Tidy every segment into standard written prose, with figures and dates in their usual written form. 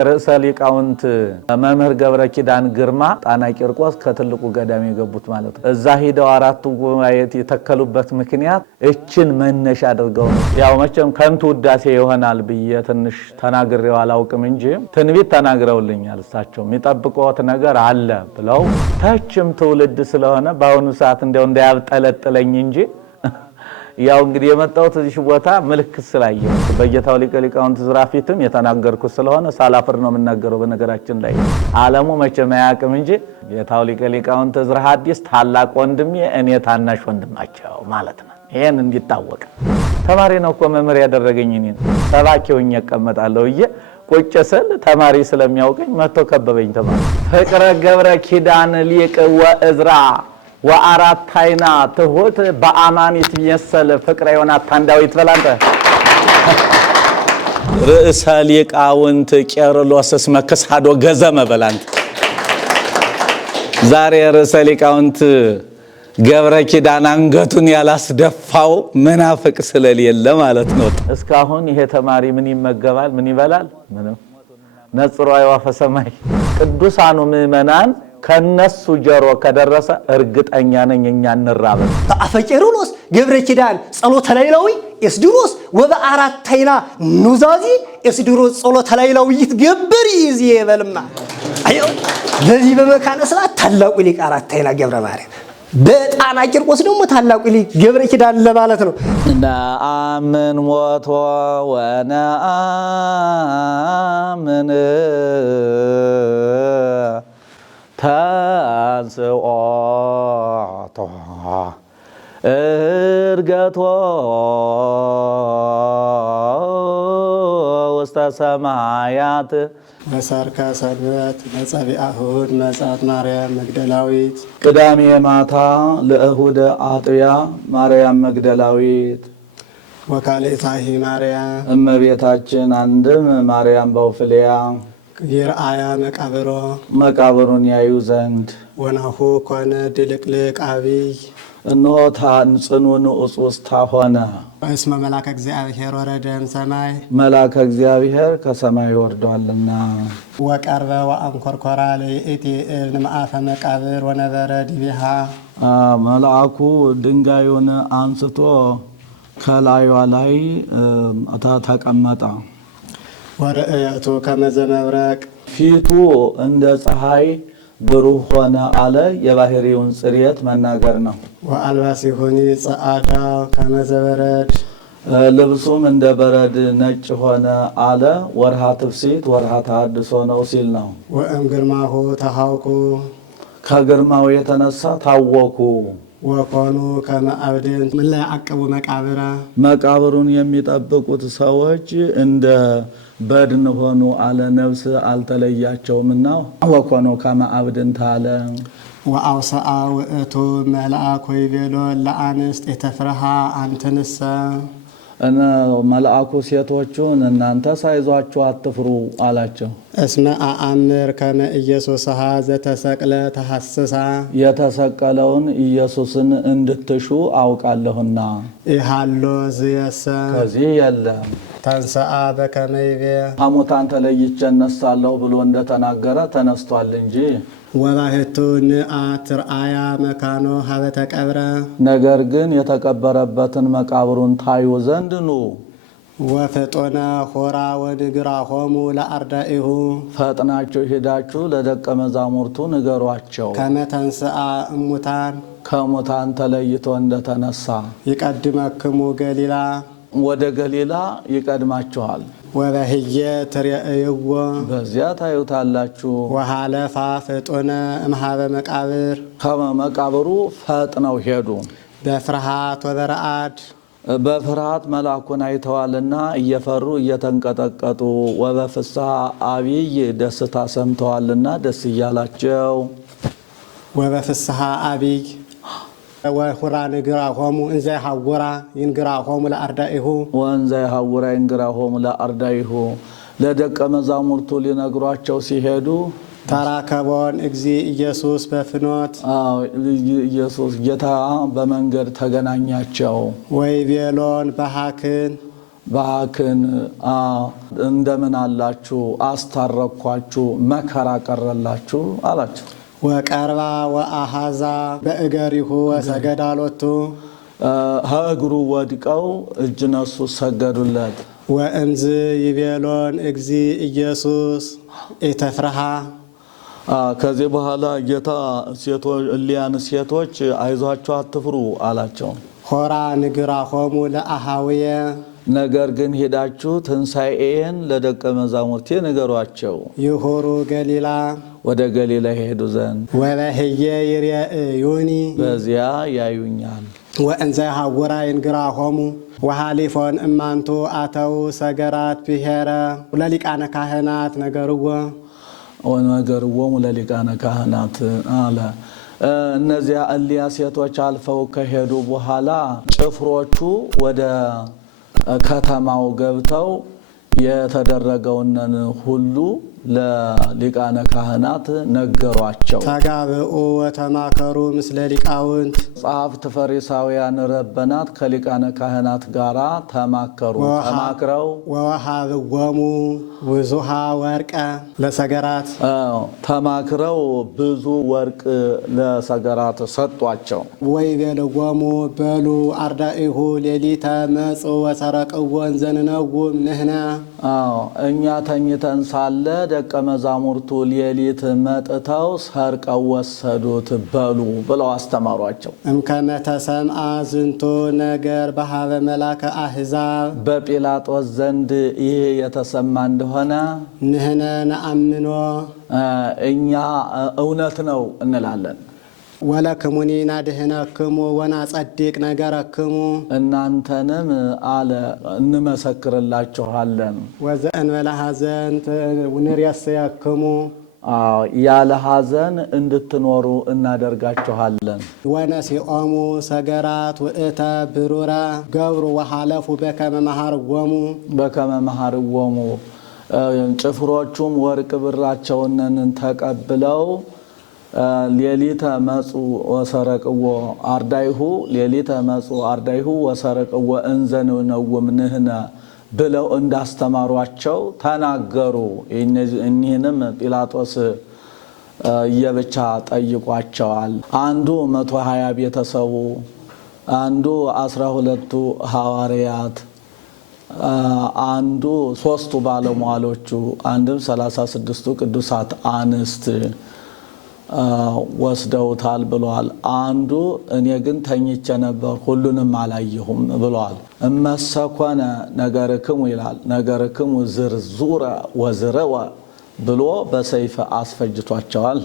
ርዕሰ ሊቃውንት መምህር ገብረ ኪዳን ግርማ ጣና ቂርቆስ ከትልቁ ገዳም የገቡት ማለት ነው። እዛ ሄደው አራቱ ጉባኤት የተከሉበት ምክንያት እችን መነሻ አድርገው ነው። ያው መቼም ከንቱ ውዳሴ ይሆናል ብዬ ትንሽ ተናግሬው አላውቅም እንጂ ትንቢት ተናግረውልኛል። እሳቸው የሚጠብቁት ነገር አለ ብለው ታችም ትውልድ ስለሆነ በአሁኑ ሰዓት እንደው እንዳያብጠለጥለኝ እንጂ ያው እንግዲህ የመጣሁት እዚህ ቦታ ምልክት ስላየሁ በጌታው ሊቀ ሊቃውንት ዝራፊትም የተናገርኩት ስለሆነ ሳላፍር ነው የምናገረው። በነገራችን ላይ ዓለሙ መቼም አያውቅም እንጂ ጌታው ሊቀ ሊቃውንት ዝራ ሐዲስ ታላቅ ወንድሜ እኔ ታናሽ ወንድማቸው ማለት ነው። ይሄን እንዲታወቅ ተማሪ ነው እኮ መምህር ያደረገኝ እኔ ሰባኪውኝ እቀመጣለሁ እየ ቁጭ ስል ተማሪ ስለሚያውቀኝ መጥቶ ከበበኝ። ተማሪ ፍቅረ ገብረ ኪዳን ሊቅ ወእዝራ ወአራት አይና ትሁት በአማኒት የሰለ ፍቅረ ዮናታን ዳዊት በላንተ ርዕሰ ሊቃውንት ቄርሎስስ መከሳዶ ገዘመ በላንተ ዛሬ ርዕሰ ሊቃውንት ገብረ ኪዳን አንገቱን ያላስደፋው መናፍቅ ስለሌለ ማለት ነው። እስካሁን ይሄ ተማሪ ምን ይመገባል ምን ይበላል? ምንም ነጽሮ አይዋፈ ሰማይ ቅዱሳኑ ምእመናን ከነሱ ጀሮ ከደረሰ እርግጠኛ ነኝ እኛ እንራበ በአፈ ቄርሎስ ገብረ ኪዳን ጸሎተ ላይላዊ እስድሮስ ወበአራት አይና ኑዛዚ እስድሮስ ጸሎተ ላይላዊ ይትገብር ይዚ ይበልማ አዮ በዚህ በመካነ ስላት ታላቁ ሊቅ አራት አይና ገብረ ማርያም በጣና ቂርቆስ ደግሞ ታላቁ ሊቅ ገብረ ኪዳን ለማለት ነው። ነአምን ሞቶ ወነአምን ታንስኦቶ እርገቶ ውስተ ሰማያት በሰርካ ሰንበት በጸቢአ እሑድ መጻት ማርያም መግደላዊት ቅዳሜ ማታ ለእሁድ አጥቢያ ማርያም መግደላዊት ወካልእታሂ ማርያም እመቤታችን አንድም ማርያም በውፍልያ ይርአያ መቃብሮ መቃብሩን ያዩ ዘንድ ወናሁ ኮነ ድልቅልቅ አብይ እነሆ ጽኑ ንዑስ ውስጥ ሆነ። እስመ መላከ እግዚአብሔር ወረደ እምሰማይ መላከ እግዚአብሔር ከሰማይ ወርዷልና ወቀርበ ወአንኰርኰራ ለይእቲ እብን መአፈ መቃብር ወነበረ ዲቢሃ መልአኩ ድንጋዩን አንስቶ ከላዩዋ ላይ ተቀመጠ። ወርእየቱ ከመ ዘመብረቅ ፊቱ እንደ ፀሐይ ብሩህ ሆነ አለ። የባህሪውን ጽሬት መናገር ነው። ወአልባሲሁኒ ጸዓዳ ከመ ዘበረድ ልብሱም እንደ በረድ ነጭ ሆነ አለ። ወርሃ ትፍሲት ወርሃ ተሐድሶ ነው ሲል ነው። ወእም ግርማሁ ተሃውኩ ከግርማው የተነሳ ታወኩ። ወኮኑ ከመ አብድን ምን ላይ አቀቡ መቃብራ መቃብሩን የሚጠብቁት ሰዎች እንደ በድን ሆኑ አለ። ነፍስ አልተለያቸውምና ወኮኑ ከመ አብድን ታለ። ወአውሰአ ውእቱ መልአክ ወይቤሎ ለአንስት የተፍረሃ አንትንሰ መልአኩ ሴቶቹን እናንተ ሳይዟችሁ አትፍሩ አላቸው። እስመ አአምር ከመ ኢየሱስሃ ዘተሰቅለ ተሐስሳ የተሰቀለውን ኢየሱስን እንድትሹ አውቃለሁና ኢሃሎ ዝየሰ ከዚህ የለም። ተንሰአ በከመ ይቤ ከሙታን ተለይቼ እነሳለሁ ብሎ እንደተናገረ ተነስቷል እንጂ ወባሕቱ ንአት ርአያ መካኖ ሀበ ተቀብረ ነገር ግን የተቀበረበትን መቃብሩን ታዩ ዘንድ ኑ። ወፍጡነ ሆራ ወንግራሆሙ ለአርዳኢሁ ፈጥናችሁ ሄዳችሁ ለደቀ መዛሙርቱ ንገሯቸው ከመ ተንሥአ እሙታን ከሙታን ተለይቶ እንደተነሳ ይቀድመክሙ ገሊላ ወደ ገሊላ ይቀድማችኋል። ወበህየ ትርእይዎ በዚያ ታዩታላችሁ። ወሃለፋ ፍጡነ እምሃበ መቃብር ከመቃብሩ ፈጥነው ሄዱ። በፍርሃት ወበረአድ በፍርሃት መልአኩን አይተዋልና እየፈሩ እየተንቀጠቀጡ ወበፍስሐ አብይ ደስታ ሰምተዋልና ደስ እያላቸው ወበፍስሐ አብይ ወሁራ ንግራሆሙ እንዘ ይሐውራ ይንግራሆሙ ለአርዳኢሁ ወእንዘ ይሐውራ ይንግራሆሙ ለአርዳኢሁ ለደቀ መዛሙርቱ ሊነግሯቸው ሲሄዱ ተራከቦን እግዚ ኢየሱስ በፍኖት ኢየሱስ ጌታ በመንገድ ተገናኛቸው። ወይ ቤሎን በሃክን ባክን እንደምን አላችሁ አስታረኳችሁ መከራ ቀረላችሁ አላቸው። ወቀርባ ወአሃዛ በእገሪሁ ወሰገዳሎቱ እግሩ ወድቀው እጅ ነሱ ሰገዱለት። ወእንዝ ይቤሎን እግዚ ኢየሱስ ኢተፍርሃ ከዚህ በኋላ ጌታ እሊያን ሴቶች አይዟቸው አትፍሩ አላቸው። ሆራ ንግራሆሙ ለአሃውየ ነገር ግን ሄዳችሁ ትንሣኤን ለደቀ መዛሙርቴ ንገሯቸው። ይሆሩ ገሊላ ወደ ገሊላ ሄዱ ዘንድ ወበህየ ይርአዩኒ በዚያ ያዩኛል። ወእንዘ ሐውራ ይንግራሆሙ ወሃሊፎን እማንቱ አተው ሰገራት ብሔረ ለሊቃነ ካህናት ነገርዎ ወነገርዎሙ ለሊቃነ ካህናት አለ። እነዚያ እሊያ ሴቶች አልፈው ከሄዱ በኋላ ጭፍሮቹ ወደ ከተማው ገብተው የተደረገውን ሁሉ ለሊቃነ ካህናት ነገሯቸው። ተጋብኡ ወተማከሩ ምስለ ሊቃውንት ጸሐፍት ፈሪሳውያን ረበናት ከሊቃነ ካህናት ጋራ ተማከሩ። ተማክረው ወወሃብዎሙ ብዙሃ ወርቀ ለሰገራት ተማክረው ብዙ ወርቅ ለሰገራት ሰጧቸው። ወይቤልዎሙ በሉ አርዳኢሁ ሌሊተ መጹ ወሰረቅዎ እንዘንነውም ንሕነ እኛ ተኝተን ሳለ ደቀ መዛሙርቱ ሌሊት መጥተው ሰርቀው ወሰዱት በሉ ብለው አስተማሯቸው። እምከመ ተሰምዐ ዝንቱ ነገር በሀበ መላከ አሕዛብ በጲላጦስ ዘንድ ይህ የተሰማ እንደሆነ ንሕነ ነአምኖ እኛ እውነት ነው እንላለን። ወለክሙኒ ናድህነክሙ ወናጸድቅ ነገረክሙ እናንተንም አለ እንመሰክርላችኋለን። ወዘእንበለ ሐዘን ንርእየክሙ ያለ ሐዘን እንድትኖሩ እናደርጋችኋለን። ወነሲኦሙ ሰገራት ውእተ ብሩረ ገብሩ ወሃለፉ በከመ መሃርዎሙ በከመ መሃርዎሙ ጭፍሮቹም ወርቅ ብራቸውን ተቀብለው ሌሊተ መጹ ወሰረቅዎ አርዳይሁ ሌሊተ መጹ አርዳይሁ ወሰረቅዎ እንዘንነውም ንሕነ ብለው እንዳስተማሯቸው ተናገሩ። እኒህንም ጲላጦስ የብቻ ጠይቋቸዋል። አንዱ 120 ቤተሰቡ፣ አንዱ 12ቱ ሐዋርያት፣ አንዱ 3ቱ ባለሟሎቹ፣ አንድም 36ቱ ቅዱሳት አንስት ወስደውታል ብለዋል። አንዱ እኔ ግን ተኝቼ ነበር ሁሉንም አላየሁም ብለዋል። እመሰኮነ ነገርክሙ ይላል። ነገርክሙ ዝርዙረ ወዝረወ ብሎ በሰይፍ አስፈጅቷቸዋል።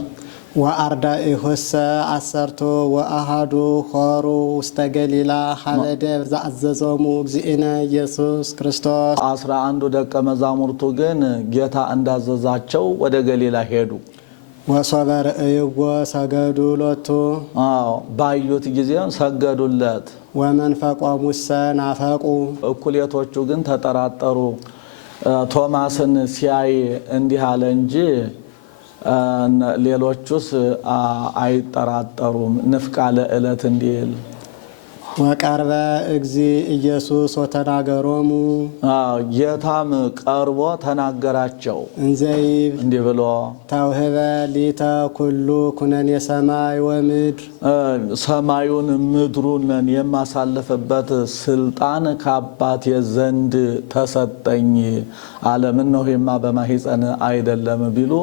ወአርዳኢሁሰ አሰርቶ ወአሃዱ ሆሩ ውስተ ገሊላ ሀበ ደብረ ዘአዘዞሙ እግዚእነ ኢየሱስ ክርስቶስ 11ዱ ደቀ መዛሙርቱ ግን ጌታ እንዳዘዛቸው ወደ ገሊላ ሄዱ። ወሶበ ርእይዎ ሰገዱ ሎቱ ባዩት ጊዜም ሰገዱለት። ወመንፈቆሙሰ ናፈቁ እኩሌቶቹ ግን ተጠራጠሩ። ቶማስን ሲያይ እንዲህ አለ እንጂ ሌሎቹስ አይጠራጠሩም። ንፍቃ ለዕለት እንዲል ወቀርበ እግዚ ኢየሱስ ወተናገሮሙ ጌታም ቀርቦ ተናገራቸው እንዘይብ እንዲህ ብሎ ተውህበ ሊተ ኩሉ ኩነኔ ሰማይ ወምድር ሰማዩን ምድሩን የማሳልፍበት ስልጣን ከአባቴ ዘንድ ተሰጠኝ አለ። ምነውማ በማህፀን አይደለም ቢሉ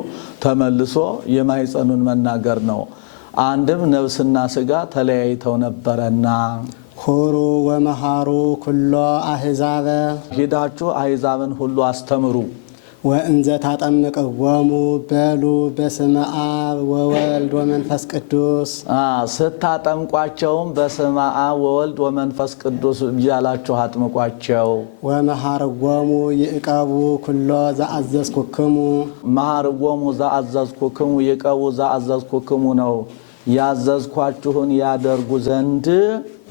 ተመልሶ የማህፀኑን መናገር ነው። አንድም ነፍስና ስጋ ተለያይተው ነበረና ሁሩ ወመሃሩ ኩሎ አሕዛበ ሂዳችሁ አሕዛብን ሁሉ አስተምሩ። ወእንዘ ታጠምቅዎሙ በሉ በስመ አብ ወወልድ ወመንፈስ ቅዱስ ስታጠምቋቸውም በስመ አብ ወወልድ ወመንፈስ ቅዱስ እያላችሁ አጥምቋቸው። ወመሃርዎሙ ይዕቀቡ ኩሎ ዘአዘዝኩክሙ መሃርዎሙ ዘአዘዝኩክሙ ይዕቀቡ ዘአዘዝኩክሙ ነው። ያዘዝኳችሁን ያደርጉ ዘንድ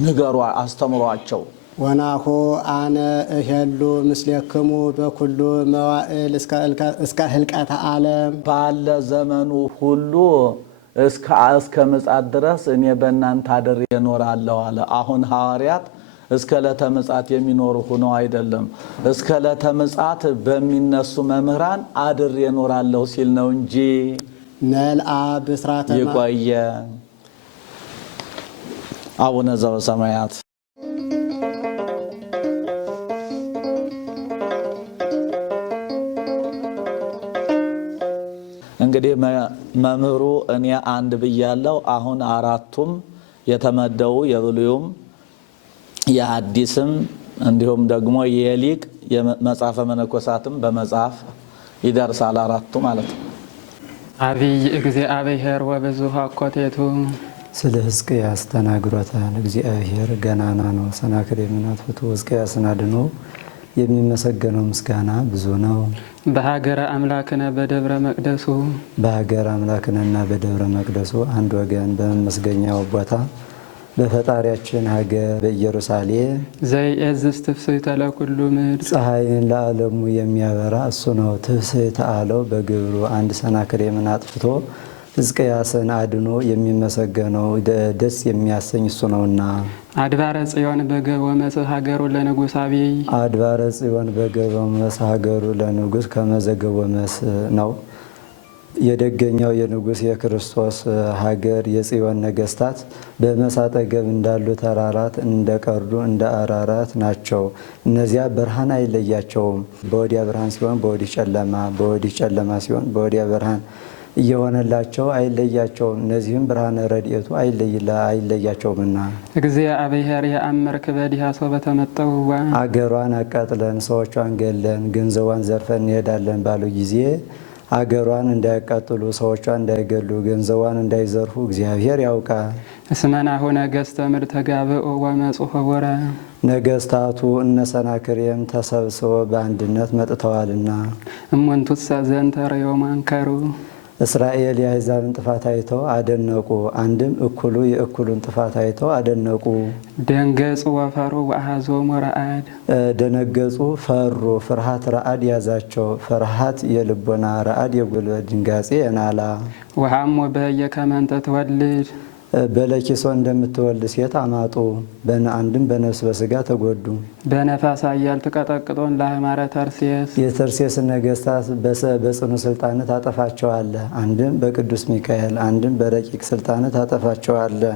ንገሯ አስተምሯቸው። ወናሁ አነ እሄሉ ምስሌክሙ በኩሉ መዋዕል እስከ ህልቀተ ዓለም ባለ ዘመኑ ሁሉ እስከ ምጽአት ድረስ እኔ በእናንተ አድሬ እኖራለሁ አለ። አሁን ሐዋርያት እስከ ዕለተ ምጽአት የሚኖሩ ሆነው አይደለም። እስከ ዕለተ ምጽአት በሚነሱ መምህራን አድሬ እኖራለሁ ሲል ነው እንጂ መልአ ብስራተ ይቆየ። አቡነ ዘበሰማያት እንግዲህ መምህሩ እኔ አንድ ብያለሁ። አሁን አራቱም የተመደቡ የብሉይም የሐዲስም እንዲሁም ደግሞ የሊቅ የመጽሐፈ መነኮሳትም በመጽሐፍ ይደርሳል አራቱ ማለት ነው። አብይ እግዚአብሔር ወብዙኃ አኮቴቱ ስለ ሕዝቅያስ ተናግሮታል። እግዚአብሔር ገናና ነው፣ ሰናክሬምን አጥፍቶ ሕዝቅያስን አድኖ የሚመሰገነው ምስጋና ብዙ ነው። በሀገረ አምላክነ በደብረ መቅደሱ በሀገረ አምላክነና በደብረ መቅደሱ አንድ ወገን በመመስገኛው ቦታ በፈጣሪያችን ሀገር በኢየሩሳሌም ዘይእዝዝ ትፍሥሕተ ለኩሉ ምድር ፀሐይን ለዓለሙ የሚያበራ እሱ ነው። ትፍሥሕተ አለው በግብሩ አንድ ሰናክሬምን አጥፍቶ ሕዝቅያስን አድኖ የሚመሰገነው ደስ የሚያሰኝ እሱ ነውና። አድባረ ጽዮን በገቦ መጽእ ሀገሩ ለንጉሥ አብይ አድባረ ጽዮን በገቦ መጽእ ሀገሩ ለንጉሥ ከመዘገቦ መጽእ ነው። የደገኛው የንጉሥ የክርስቶስ ሀገር የጽዮን ነገስታት በመሳጠገብ እንዳሉ ተራራት እንደቀሩ እንደ አራራት ናቸው። እነዚያ ብርሃን አይለያቸውም። በወዲያ ብርሃን ሲሆን በወዲህ ጨለማ፣ በወዲህ ጨለማ ሲሆን በወዲያ ብርሃን እየሆነላቸው አይለያቸውም። እነዚህም ብርሃነ ረድኤቱ አይለያቸውምና እግዚአብሔር የአምር ክበዲሃ ሰው በተመጠውዋ አገሯን አቃጥለን ሰዎቿን ገለን ገንዘቧን ዘርፈን እንሄዳለን ባሉ ጊዜ አገሯን እንዳያቃጥሉ ሰዎቿን እንዳይገሉ ገንዘቧን እንዳይዘርፉ እግዚአብሔር ያውቃል። እስመናሁ ነገሥተ ምድር ተጋብኦ ወመጽኡ ኅቡረ ነገስታቱ እነ ሰናክሬም ተሰብስበው በአንድነት መጥተዋልና እሙንቱሰ ዘንተ ርእዮሙ አንከሩ እስራኤል የአሕዛብን ጥፋት አይተው አደነቁ። አንድም እኩሉ የእኩሉን ጥፋት አይተው አደነቁ። ደንገጹ ወፈሩ ወአኀዞሙ ረአድ ደነገጹ፣ ፈሩ፣ ፍርሃት ረአድ ያዛቸው። ፍርሃት የልቦና ረአድ የጉልበት ድንጋጼ የናላ ወሐሙ በየ ከመ እንተ ትወልድ በለኪሶ እንደምትወልድ ሴት አማጡ። አንድም በነፍስ በስጋ ተጎዱ። በነፋስ ኃያል ትቀጠቅጦን ለአእማረ ተርሴስ የተርሴስ ነገስታት በጽኑ ስልጣን ታጠፋቸዋለህ። አንድም በቅዱስ ሚካኤል አንድም በረቂቅ ስልጣን ታጠፋቸዋለህ።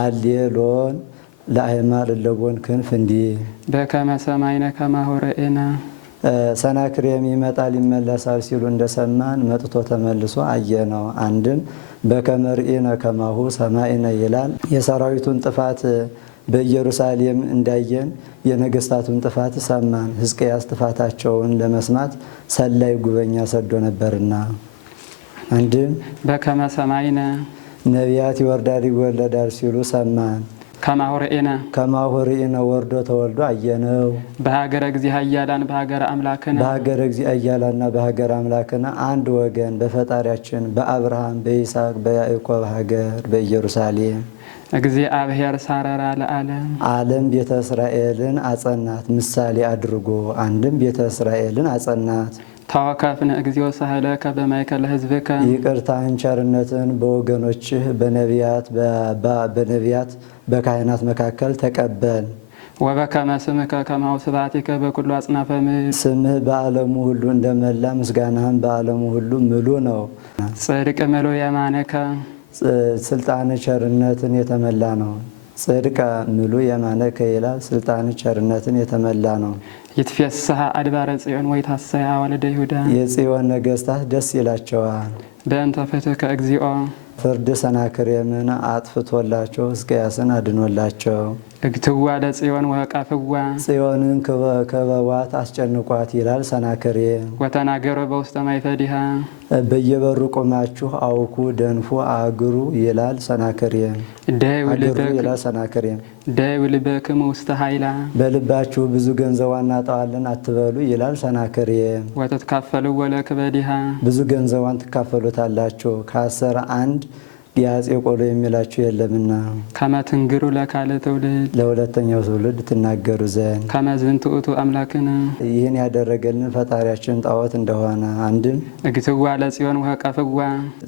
አሌሎን ለአእማር ለቦን ክንፍ እንዲህ በከመ ሰማይነ ከማሁ ርኢነ ሰናክሬም ይመጣል ይመለሳል ሲሉ እንደሰማን መጥቶ ተመልሶ አየነው። አንድም በከመ ርኢነ ከማሁ ሰማይነ ይላል። የሰራዊቱን ጥፋት በኢየሩሳሌም እንዳየን የነገስታቱን ጥፋት ሰማን። ሕዝቅያስ ጥፋታቸውን ለመስማት ሰላይ ጉበኛ ሰዶ ነበርና። አንድም በከመ ሰማይነ ነቢያት ይወርዳል ይወለዳል ሲሉ ሰማን። ከማሁ ርኢነ ከማሁ ርኢነ ወርዶ ተወልዶ አየነው። በሀገረ እግዚእ ኃያላን በሀገረ አምላክነ በሀገረ እግዚእ ኃያላንና በሀገረ አምላክነ አንድ ወገን በፈጣሪያችን በአብርሃም በይስሐቅ በያዕቆብ ሀገር በኢየሩሳሌም እግዚአብሔር ሳረራ ለዓለም ዓለም ቤተ እስራኤልን አጸናት ምሳሌ አድርጎ። አንድም ቤተ እስራኤልን አጸናት። ተወከፍነ እግዚኦ ሳህለከ በማእከለ ሕዝብከ ይቅርታን ቸርነትን በወገኖችህ በነቢያት በካህናት መካከል ተቀበል። ወበከመ ስምከ ከማሁ ስብሐቲከ በኩሉ አጽናፈ ምድር ስምህ በዓለሙ ሁሉ እንደመላ ምስጋናህም በዓለሙ ሁሉ ምሉ ነው። ጽድቅ ምሉ የማነከ ስልጣን ቸርነትን የተመላ ነው። ጽድቀ ምሉ የማነከ ይላል። ስልጣን ቸርነትን የተመላ ነው። ይትፌስሐ አድባረ ጽዮን ወይታሰያ አዋልደ ይሁዳ የጽዮን ነገስታት ደስ ይላቸዋል። በእንተ ፍትሕከ እግዚኦ ፍርድ ሰናክሬምን አጥፍቶላቸው ሕዝቅያስን አድኖላቸው። እግትዋ ለጽዮን ወቀፍዋ ጽዮንን ከበቧት አስጨንቋት ይላል ሰናክሬም። ወተናገሮ በውስተ ማይፈዲሃ በየበሩ ቆማችሁ አውኩ ደንፉ አግሩ ይላል ሰናክሬም። ይላል ሰናክሬም። ደዩ ልበክሙ ውስተ ኃይላ በልባችሁ ብዙ ገንዘብ እናጠዋለን አትበሉ ይላል ሰናክሬም። ወተትካፈሉ ወለክበዲሃ ብዙ ገንዘቧን ትካፈሉታላችሁ። ከ10 አንድ የአፄ ቆሎ የሚላችሁ የለምና ከመትንግሩ ለካለ ትውልድ ለሁለተኛው ትውልድ ትናገሩ ዘንድ ከመዝንቱ ውእቱ አምላክነ ይህን ያደረገልን ፈጣሪያችን ጣዖት እንደሆነ አንድም እግትዋ ለጽዮን ወቀፍዋ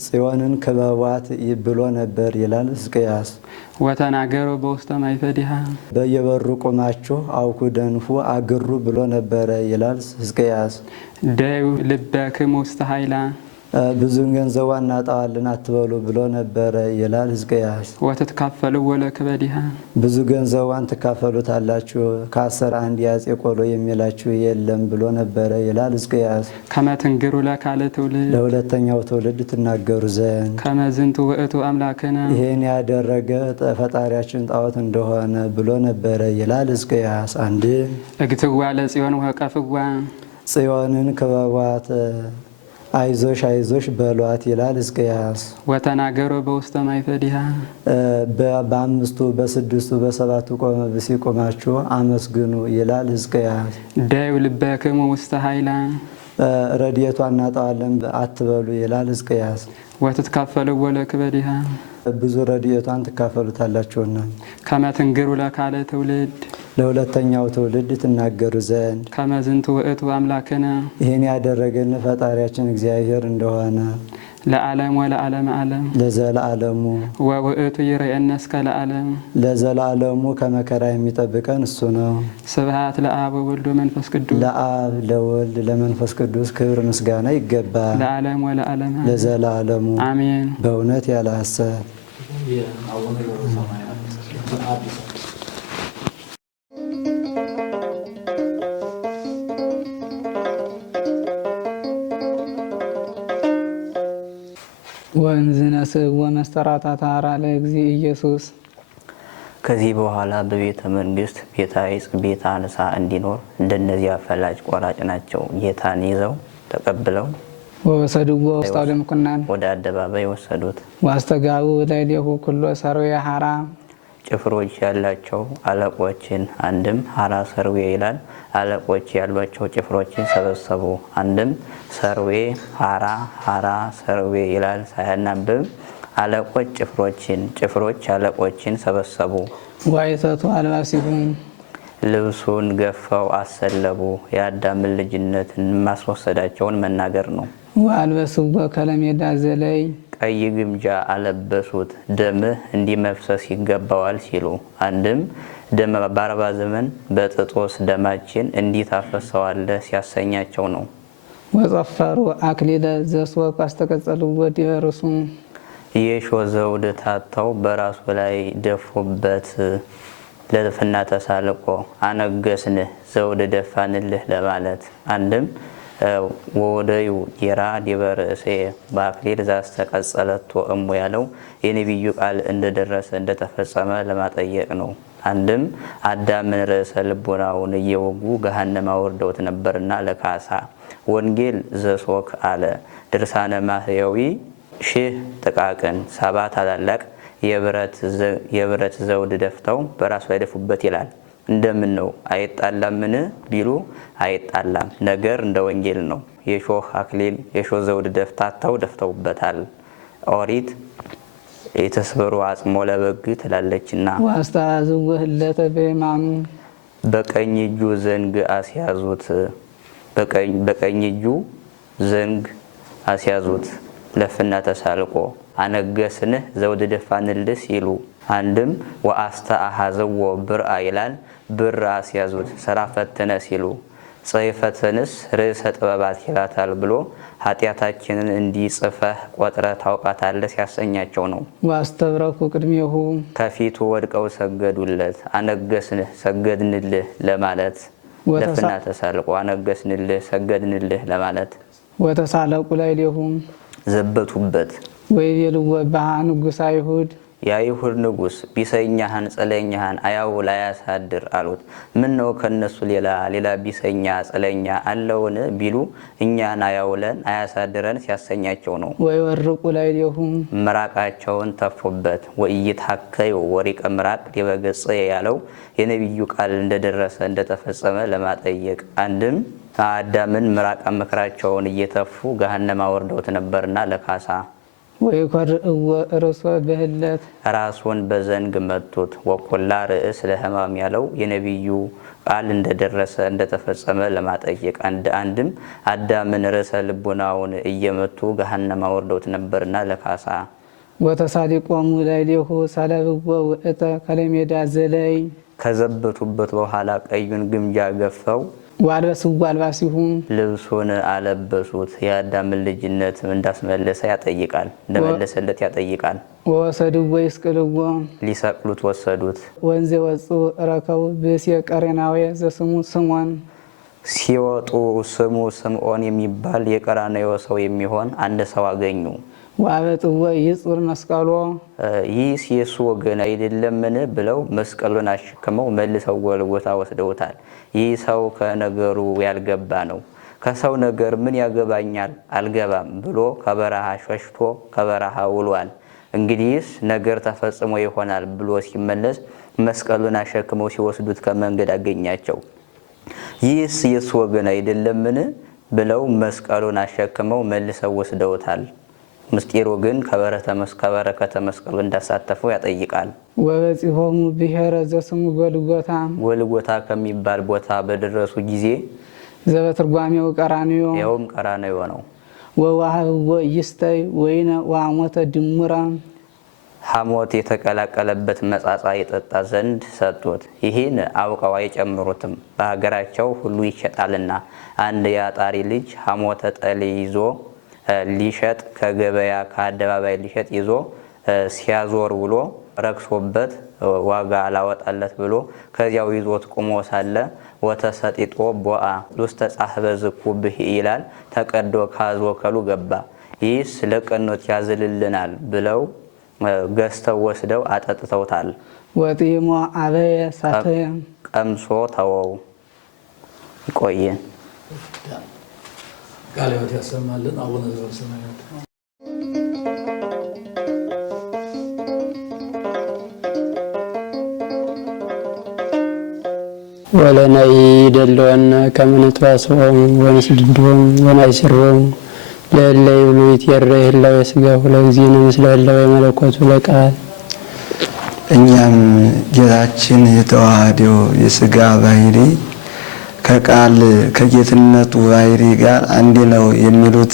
ጽዮንን ክበቧት ብሎ ነበር ይላል ሕዝቅያስ። ወተናገሮ በውስተ ማይፈዲሃ በየበሩ ቁማችሁ አውኩ ደንፉ አግሩ ብሎ ነበረ ይላል ሕዝቅያስ። ደዩ ልበክሙ ውስተ ኃይላ ብዙን ገንዘቧ እናጣዋለን አትበሉ ብሎ ነበረ ይላል ሕዝቅያስ። ወትትካፈሉ ወለክበዲሃ ብዙ ገንዘቧን ትካፈሉታላችሁ ከ11 የአፄ ቆሎ የሚላችሁ የለም ብሎ ነበረ ይላል ሕዝቅያስ። ከመትንግሩ ለካለ ትውልድ ለሁለተኛው ትውልድ ትናገሩ ዘንድ ከመዝንቱ ውእቱ አምላክነ ይህን ያደረገ ፈጣሪያችን ጣዖት እንደሆነ ብሎ ነበረ ይላል ሕዝቅያስ። አንድ እግትዋ ለጽዮን ወቀፍዋ ጽዮንን ክበቧት አይዞሽ አይዞሽ በሏት ይላል ሕዝቅያስ። ወተናገሮ በውስተ ማይፈዲሃ በአምስቱ በስድስቱ በሰባቱ ቆመ ብሲ ቆማችሁ አመስግኑ ይላል ሕዝቅያስ። ደዩ ልበክሙ ውስተ ኃይላ ረድኤቷ እናጣዋለን አትበሉ ይላል ሕዝቅያስ። ወትትካፈሉ ወለክበዲሃ ብዙ ረድኤቷን ትካፈሉታላችሁና ከመትንግሩ ለካለ ትውልድ ለሁለተኛው ትውልድ ትናገሩ ዘንድ ከመዝንቱ ውእቱ አምላክነ ይህን ያደረገን ፈጣሪያችን እግዚአብሔር እንደሆነ ለዓለም ወለዓለም ዓለም ለዘላለሙ ወውእቱ ይርአየነ እስከ ለዓለም ለዘላለሙ ከመከራ የሚጠብቀን እሱ ነው። ስብሐት ለአብ ወወልድ ወመንፈስ ቅዱስ ለአብ ለወልድ ለመንፈስ ቅዱስ ክብር ምስጋና ይገባል ለዓለም ወለዓለም ለዘላለሙ አሜን። በእውነት ያለ ሐሰት ወንዝነስ ወመስተራታት አራ ለእግዚእ ኢየሱስ ከዚህ በኋላ በቤተ መንግስት ቤተ አይጽ ቤተ አንሳ እንዲኖር እንደነዚያ ፈላጭ ቆራጭ ናቸው። ጌታን ይዘው ተቀብለው ወሰድዎ ውስተ አውደ ምኩናን ወደ አደባባይ ወሰዱት። ዋስተጋቡ ለይሌሁ ኩሎ ሰርዌ ሐራ ጭፍሮች ያላቸው አለቆችን አንድም ሐራ ሰርዌ ይላል። አለቆች ያሏቸው ጭፍሮችን ሰበሰቡ። አንድም ሰርዌ ሐራ ሐራ ሰርዌ ይላል ሳያናብብ አለቆች ጭፍሮችን ጭፍሮች አለቆችን ሰበሰቡ። ዋይተቱ አልባሲሁም ልብሱን ገፈው አሰለቡ። የአዳምን ልጅነትን ማስወሰዳቸውን መናገር ነው። ወአልበስዎ ከለሜዳ ዘለይ ቀይ ግምጃ አለበሱት። ደምህ እንዲመፍሰስ ይገባዋል ሲሉ አንድም ደም በ40 ዘመን በጥጦስ ደማችን እንዲህ ታፈሰዋለህ ሲያሰኛቸው ነው። ወጸፈሩ አክሊለ ዘስወቅ አስተቀጸልዎ ዲበ ርእሱ የሾህ ዘውድ ታተው በራሱ ላይ ደፉበት። ለፍና ተሳልቆ አነገስንህ ዘውድ ደፋንልህ ለማለት አንድም ወወደዩ ጌራ ዲበ ርእሴ በአክሊል ዘአስተቀጸለቶ እሙ ያለው የነቢዩ ቃል እንደደረሰ እንደተፈጸመ ለማጠየቅ ነው። አንድም አዳምን ርዕሰ ልቡናውን እየወጉ ገሃነም አውርደውት ነበርና ለካሳ ወንጌል ዘሶክ አለ። ድርሳነ ማህያዊ 1000 ጥቃቅን 7 ታላላቅ የብረት ዘውድ ደፍተው በራሱ ላይ ደፉበት ይላል። እንደምን ነው አይጣላምን ቢሉ አይጣላም። ነገር እንደ ወንጌል ነው። የሾህ አክሊል የሾህ ዘውድ ደፍተውበታል። ኦሪት የተስበሩ አጽሞ ለበግ ትላለችና ዋስተአዝዎ ህለተ በየማኑ በቀኝ እጁ ዘንግ አስያዙት። በቀኝ እጁ ዘንግ አስያዙት። ለፍና ተሳልቆ አነገስንህ ዘውድ ደፋንልህ ሲሉ አንድም ወአስተአሃዘዎ ብርአ ይላል። ብር አስያዙት ስራ ፈተነ ሲሉ ጽሕፈትንስ ርዕሰ ጥበባት ይላታል ብሎ ኃጢአታችንን እንዲጽፈህ ቆጥረህ ታውቃታለህ ሲያሰኛቸው ነው። ዋስተብረኩ ቅድሜሁ ከፊቱ ወድቀው ሰገዱለት። አነገስንህ ሰገድንልህ ለማለት ለፍና ተሳልቆ አነገስንልህ ሰገድንልህ ለማለት ወተሳለቁ ላዕሌሁ ዘበቱበት። ወይቤልዎ ባህ ንጉሠ አይሁድ የአይሁድ ንጉሥ ቢሰኛህን ጸለኛህን አያውል አያሳድር አሉት። ምን ነው ከነሱ ሌላ ቢሰኛ ጸለኛ አለውን ቢሉ እኛን አያውለን አያሳድረን ሲያሰኛቸው ነው። ወይወርቁ ላዕሌሁ ምራቃቸውን ተፉበት። ወኢይትሐከዩ ወሪቀ ምራቅ ዲበ ገጽ ያለው የነቢዩ ቃል እንደደረሰ እንደተፈጸመ ለማጠየቅ አንድም አዳምን ምራቅ ምክራቸውን እየተፉ ገሃነም አወርደውት ነበርና ለካሳ ወይኰርዕዎ ርእሶ በህለት ራሱን በዘንግ መቱት። ወኮላ ርእስ ለሕማም ያለው የነቢዩ ቃል እንደደረሰ እንደተፈጸመ ለማጠየቅ አንድም አዳምን ርዕሰ ልቡናውን እየመቱ ገሃነም አውርደውት ነበርና ለካሳ ወተሳሊቆሙ ላዕሌሁ ሰለብዎ ውእተ ከለሜዳ ዘለይ ከዘበቱበት በኋላ ቀዩን ግምጃ ገፈው ወአልበስዎ አልባሲሁ ልብሱን አለበሱት። የአዳምን ልጅነት እንዳስመለሰ ያጠይቃል፣ እንደመለሰለት ያጠይቃል። ወወሰድዎ ይስቅልዎ ሊሰቅሉት ወሰዱት። ወንዘ ወፁ ረከቡ ብእሴ ቀሬናዊ ዘስሙ ስምዖን ሲወጡ ስሙ ስምዖን የሚባል የቀራንዮ ሰው የሚሆን አንድ ሰው አገኙ። ወአበጥዎ ይጹር መስቀሎ ይህ የሱ ወገን አይደለምን ብለው መስቀሉን አሸክመው መልሰው ጎልጎታ ወስደውታል። ይህ ሰው ከነገሩ ያልገባ ነው። ከሰው ነገር ምን ያገባኛል አልገባም ብሎ ከበረሃ ሸሽቶ ከበረሃ ውሏል። እንግዲህስ ነገር ተፈጽሞ ይሆናል ብሎ ሲመለስ መስቀሉን አሸክመው ሲወስዱት ከመንገድ አገኛቸው። ይህስ የሱ ወገን አይደለምን ብለው መስቀሉን አሸክመው መልሰው ወስደውታል። ምስጢሩ ግን ከበረከተ መስቀሉ እንዳሳተፈው ያጠይቃል። ወበጺሖሙ ብሔረ ዘስሙ ጎልጎታ ጎልጎታ ከሚባል ቦታ በደረሱ ጊዜ ዘበትርጓሜው ቀራንዮ ይኸውም ቀራንዮ ነው። ወወሀብዎ ይስተይ ወይነ ወሐሞተ ድሙራ ሐሞት የተቀላቀለበት መጻጻ የጠጣ ዘንድ ሰጡት። ይህን አውቀው አይጨምሩትም፣ በሀገራቸው ሁሉ ይሸጣልና። አንድ የአጣሪ ልጅ ሐሞተ ጠል ይዞ ሊሸጥ ከገበያ ከአደባባይ ሊሸጥ ይዞ ሲያዞር ውሎ ረክሶበት ዋጋ አላወጣለት ብሎ ከዚያው ይዞት ቁሞ ሳለ ወተሰጢጦ ቦአ ውስተ ጻሕበ ዝኩብህ ይላል። ተቀዶ ካዝወከሉ ገባ። ይህስ ለቀኖት ያዝልልናል ብለው ገዝተው ወስደው አጠጥተውታል። ወጢሞ አበየ ሳተየ ቀምሶ ተወው። ይቆየን። ቃለ ሕይወት ያሰማልን። አቡነ ዘበሰማያት ወለነይ ደለወነ ከመ ንትዋስዖሙ ወንስድድዎሙ ወናይስርዎሙ ለእለ ይብሉ ይትየረይ ህላዌ ሥጋሁ ለእግዚእነ ምስለ ህላዌ መለኮቱ ለቃል። እኛም ጌታችን የተዋሃደው የሥጋ ባህሪ ከቃል ከጌትነቱ ባህሪ ጋር አንድ ነው የሚሉት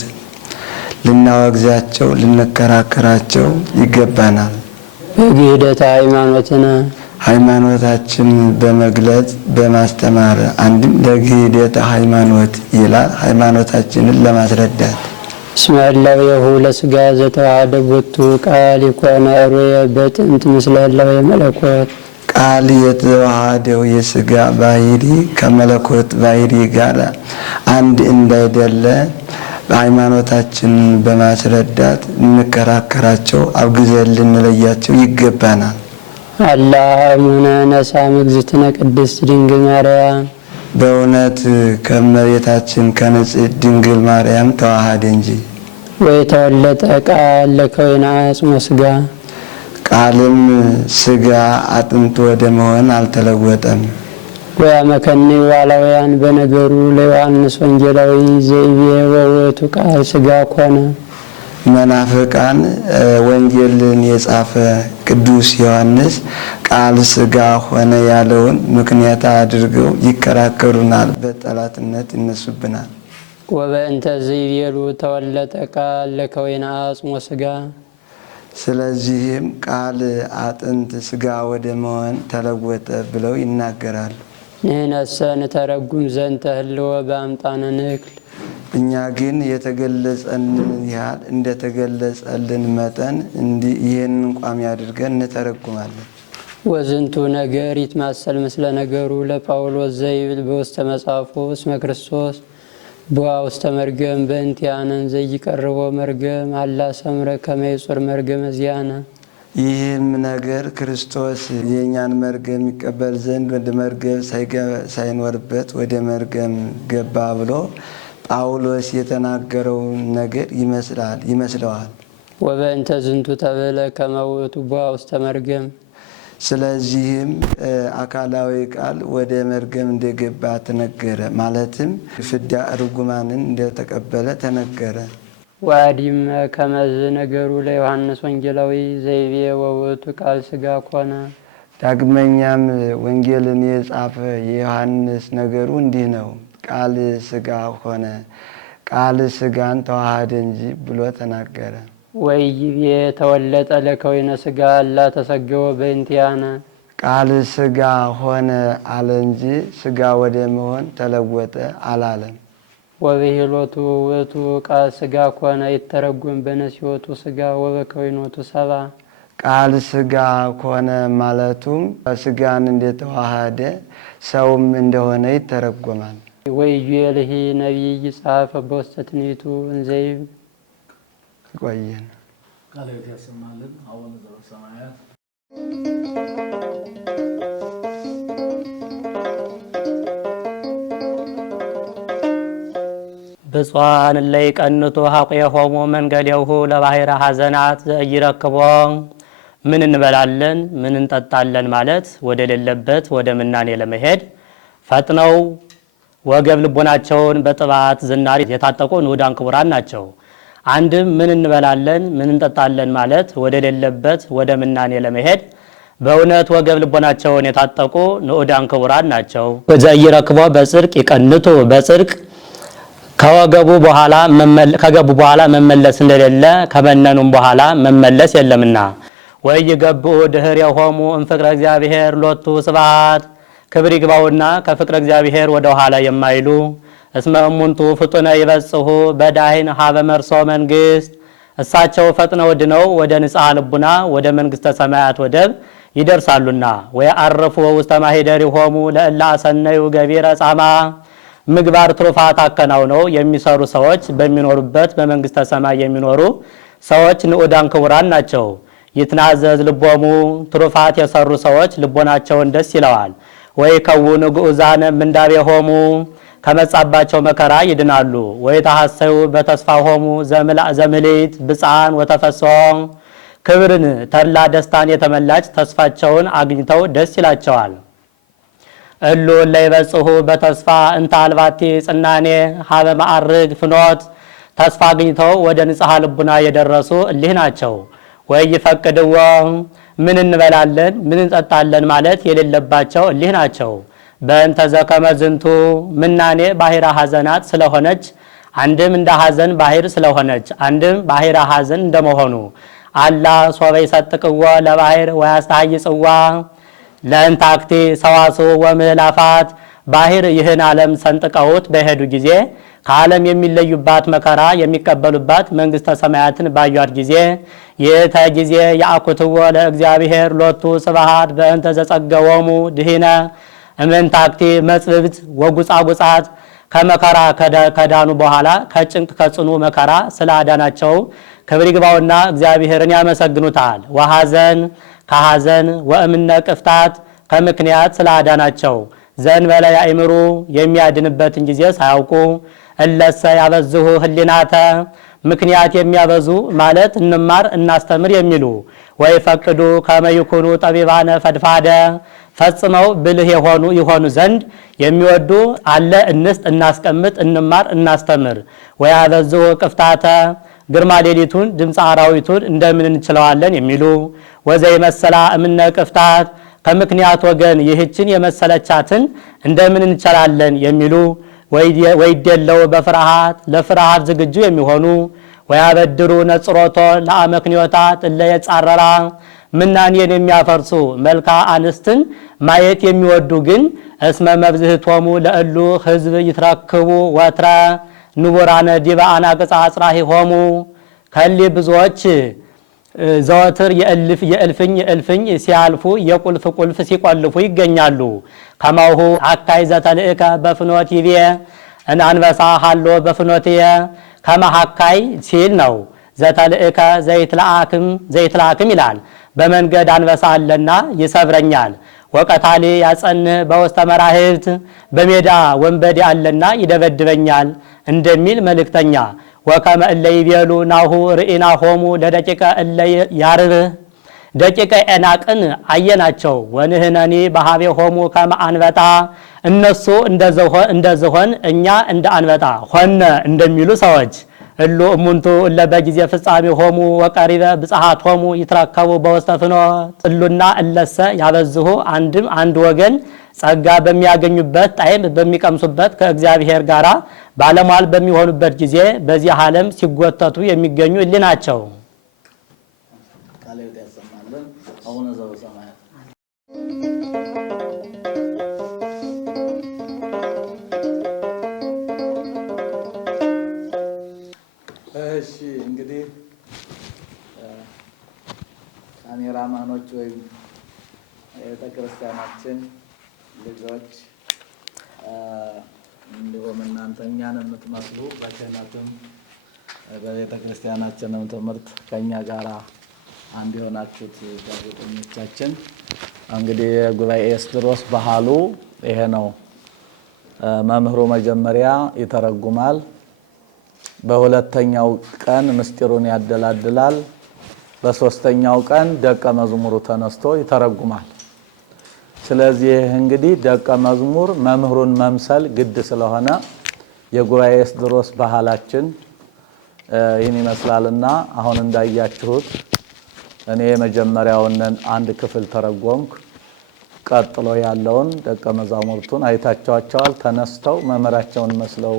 ልናወግዛቸው ልንከራከራቸው ይገባናል። በግህደተ ሃይማኖትነ ሃይማኖታችን በመግለጽ በማስተማር አንድም ለግህደተ ሃይማኖት ይላል። ሃይማኖታችንን ለማስረዳት እስመ ህላዌሁ ለሥጋ ዘተዋሃደ ቦቱ ቃል ይኮነ ሩየ በጥንት ምስለ ህላዌ መለኮት ቃል የተዋሃደው የሥጋ ባህሪ ከመለኮት ባህሪ ጋር አንድ እንዳይደለ ሃይማኖታችን በማስረዳት እንከራከራቸው አውግዘን ልንለያቸው ይገባናል። አላ እሙነ ነሳ እግዝእትነ ቅድስት ድንግል ማርያም በእውነት ከእመቤታችን ከንጽሕት ድንግል ማርያም ተዋሃደ እንጂ ወይተወለጠ ቃል ለከወይነ አጽሞ ሥጋ ቃልም ሥጋ አጥንት ወደ መሆን አልተለወጠም። ወያመከኒ ዋላውያን በነገሩ ለዮሐንስ ወንጌላዊ ዘይቤ ወውእቱ ቃል ሥጋ ኮነ። መናፍቃን ወንጌልን የጻፈ ቅዱስ ዮሐንስ ቃል ሥጋ ሆነ ያለውን ምክንያት አድርገው ይከራከሩናል፣ በጠላትነት ይነሱብናል። ወበእንተ ዘይቤሉ ተወለጠ ቃል ለከወይነ አጽሞ ሥጋ ስለዚህም ቃል አጥንት ሥጋ ወደ መሆን ተለወጠ ብለው ይናገራሉ። ንሕነሰ ንተረጉም ዘንተ ህልወ በአምጣነ ንክል እኛ ግን የተገለጸልን ያህል እንደተገለጸልን መጠን ይህን ቋሚ አድርገን እንተረጉማለን። ወዝንቱ ነገር ይትማሰል ምስለ ነገሩ ለጳውሎስ ዘይብል በውስተ መጽሐፉ እስመ ክርስቶስ ቦአ ውስተ መርገም በእንቲአነን ዘይቀርቦ መርገም አላ ሰምረ ከመ ይጹር መርገመ ዚአነ። ይህም ነገር ክርስቶስ የእኛን መርገም ይቀበል ዘንድ ወደ መርገም ሳይኖርበት ወደ መርገም ገባ ብሎ ጳውሎስ የተናገረውን ነገር ይመስለዋል። ወበእንተ ዝንቱ ተብለ ከመ ውእቱ ቦአ ውስተ መርገም ስለዚህም አካላዊ ቃል ወደ መርገም እንደገባ ተነገረ። ማለትም ፍዳ ርጉማንን እንደተቀበለ ተነገረ። ወአዲም ከመዝ ነገሩ ለዮሐንስ ወንጌላዊ ዘይቤ ወውእቱ ቃል ሥጋ ኮነ። ዳግመኛም ወንጌልን የጻፈ የዮሐንስ ነገሩ እንዲህ ነው። ቃል ሥጋ ሆነ፣ ቃል ሥጋን ተዋሃደ እንጂ ብሎ ተናገረ። ወይቤ ተወለጠ ለከዊነ ሥጋ አላ ተሰገወ በእንቲአነ። ቃል ሥጋ ሆነ አለ እንጂ ሥጋ ወደ መሆን ተለወጠ አላለም። ወብሂሎቱ ውእቱ ቃል ሥጋ ኮነ ይተረጎም በነሲወቱ ሥጋ ወበከዊኖቱ ሰባ። ቃል ሥጋ ኮነ ማለቱም ሥጋን እንደተዋሃደ ሰውም እንደሆነ ይተረጎማል። ወኢዩኤልሂ ነቢይ ጸሐፈ በውስተ ትንቢቱ እንዘይብ። ይቆየን። ቃል ያሰማልን። አቡነ ዘበሰማያት ብፁዓን እለ ይቀንቱ ሀቄሆሙ መንገሌሁ ለባሕረ ሐዘናት ዘኢይረክቦም። ምን እንበላለን ምን እንጠጣለን ማለት ወደ ሌለበት ወደ ምናኔ ለመሄድ ፈጥነው ወገብ ልቦናቸውን በጥባት ዝናር የታጠቁ ንዑዳን ክቡራን ናቸው። አንድም ምን እንበላለን ምን እንጠጣለን ማለት ወደ ሌለበት ወደ ምናኔ ለመሄድ በእውነት ወገብ ልቦናቸውን የታጠቁ ንዑዳን ክቡራን ናቸው። ዘኢይረክቦ በጽድቅ ይቀንቱ በጽድቅ ከገቡ በኋላ መመለስ እንደሌለ ከመነኑም በኋላ መመለስ የለምና። ወኢይገብኡ ድኅሬሆሙ እምፍቅረ እግዚአብሔር ሎቱ ስብሐት። ክብር ይግባውና ከፍቅረ እግዚአብሔር ወደ ኋላ የማይሉ እስመ እሙንቱ ፍጡነ ይበጽሑ በዳሂን ሀበ መርሶ መንግሥት። እሳቸው ፈጥነው ድነው ወደ ንጽሐ ልቡና ወደ መንግሥተ ሰማያት ወደብ ይደርሳሉና። ወየዐርፉ ውስተ ማኅደሪሆሙ ለእለ አሰነዩ ገቢረ ጻማ። ምግባር ትሩፋት አከናውነው የሚሰሩ ሰዎች በሚኖሩበት በመንግሥተ ሰማይ የሚኖሩ ሰዎች ንዑዳን ክቡራን ናቸው። ይትናዘዝ ልቦሙ ትሩፋት የሰሩ ሰዎች ልቦናቸውን ደስ ይለዋል። ወይከውኑ ግዑዛነ እምንዳቤሆሙ ከመጻባቸው መከራ ይድናሉ። ወይተሐሰዩ በተስፋሆሙ ዘምልዕት ብፅዓን ወተፈስሖ ክብርን ተድላ ደስታን የተመላች ተስፋቸውን አግኝተው ደስ ይላቸዋል። እሉ እለ ይበጽሑ በተስፋ እንተ አልባቲ ጽናኔ ሀበ ማዕርግ ፍኖት ተስፋ አግኝተው ወደ ንጽሐ ልቡና የደረሱ እሊህ ናቸው። ወይፈቅድዎ ምን እንበላለን ምን እንጠጣለን ማለት የሌለባቸው እሊህ ናቸው። በእንተ ዘከመ ዝንቱ ምናኔ ባሕረ ሐዘናት ስለሆነች አንድም እንደ ሐዘን ባሕር ስለሆነች አንድም ባሕረ ሐዘን እንደመሆኑ አላ ሶበ ይሰጥቅዎ ለባሕር ወያስተሐይጽዋ ለእንታክቲ ሰዋስው ወምህላፋት ባሕር ይህን ዓለም ሰንጥቀውት በሄዱ ጊዜ ከዓለም የሚለዩባት መከራ የሚቀበሉባት መንግሥተ ሰማያትን ባዩት ጊዜ ይእተ ጊዜ ያአኩትዎ ለእግዚአብሔር ሎቱ ስብሐት በእንተ ዘጸገወሙ ድኂነ እምንታክቲ መጽብብት ወጉጻጉጻት ከመከራ ከዳኑ በኋላ ከጭንቅ ከጽኑ መከራ ስላዳናቸው ክብር ይግባውና እግዚአብሔርን ያመሰግኑታል። ወሐዘን ከሐዘን ወእምነ ቅፍታት ከምክንያት ስላዳናቸው ዘእንበለ ያእምሩ የሚያድንበትን ጊዜ ሳያውቁ እለሰ ያበዝሁ ህሊናተ ምክንያት የሚያበዙ ማለት እንማር እናስተምር የሚሉ ወይፈቅዱ ከመ ይኩኑ ጠቢባነ ፈድፋደ ፈጽመው ብልህ ይሆኑ ዘንድ የሚወዱ አለ እንስጥ እናስቀምጥ እንማር እናስተምር። ወያበዝሁ ቅፍታተ ግርማ ሌሊቱን ድምፀ አራዊቱን እንደምን እንችለዋለን የሚሉ ወዘይመሰላ እምነ ቅፍታት ከምክንያት ወገን ይህችን የመሰለቻትን እንደምን እንችላለን የሚሉ ወይደለው በፍርሃት ለፍርሃት ዝግጁ የሚሆኑ ወያበድሩ ነጽሮቶ ለአመክንዮታት እለ የጻረራ ምናኔን የሚያፈርሱ መልካ አንስትን ማየት የሚወዱ ግን እስመ መብዝህቶሙ ለእሉ ህዝብ ይትረክቡ ወትረ ንቡራነ ዲበ አናቅጽ አጽራሂሆሙ ከሊ ብዙዎች ዘወትር የእልፍኝ ሲያልፉ የቁልፍ ቁልፍ ሲቆልፉ ይገኛሉ። ከማሁ አካይ ዘተልእከ በፍኖት ይቤ አንበሳ ሃሎ በፍኖትየ ከመሐካይ ሲል ነው። ዘተልእከ ዘይትላክም ይላል። በመንገድ አንበሳ አለና ይሰብረኛል። ወቀታሊ ያጸንህ በውስተ መራህብት በሜዳ ወንበዴ አለና ይደበድበኛል እንደሚል መልእክተኛ ወከመ እለ ይቤሉ ናሁ ርኢናሆሙ ለደቂቀ እለ ያርብህ ደቂቀ ኤናቅን አየናቸው ወንህነኒ በሃቤሆሙ ከመ አንበጣ እነሱ እንደ ዝሆን እኛ እንደ አንበጣ ሆነ እንደሚሉ ሰዎች እሉ እሙንቱ እለ በጊዜ ፍጻሜ ሆሙ ወቀሪበ ብጽሐት ሆሙ ይትረከቡ በውስተ ፍኖት እሉና እለሰ ያበዝሁ አንድም አንድ ወገን ጸጋ በሚያገኙበት ጣዕም በሚቀምሱበት ከእግዚአብሔር ጋራ ባለሟል በሚሆኑበት ጊዜ በዚህ ዓለም ሲጎተቱ የሚገኙ እሊ ናቸው። እሺ እንግዲህ ካሜራማኖች ወይም የቤተክርስቲያናችን ልጆች እንዲሁም እናንተ እኛን የምትመስሉ በክህነትም በቤተክርስቲያናችንም ትምህርት ከኛ ጋር አንድ የሆናችሁት ጋዜጠኞቻችን እንግዲህ የጉባኤ ኤስድሮስ ባህሉ ይሄ ነው። መምህሩ መጀመሪያ ይተረጉማል። በሁለተኛው ቀን ምስጢሩን ያደላድላል። በሶስተኛው ቀን ደቀ መዝሙሩ ተነስቶ ይተረጉማል። ስለዚህ እንግዲህ ደቀ መዝሙር መምህሩን መምሰል ግድ ስለሆነ የጉባኤ ኤስድሮስ ባህላችን ይህን ይመስላልና አሁን እንዳያችሁት እኔ የመጀመሪያውን አንድ ክፍል ተረጎምኩ። ቀጥሎ ያለውን ደቀ መዛሙርቱን አይታቸዋቸዋል። ተነስተው መምህራቸውን መስለው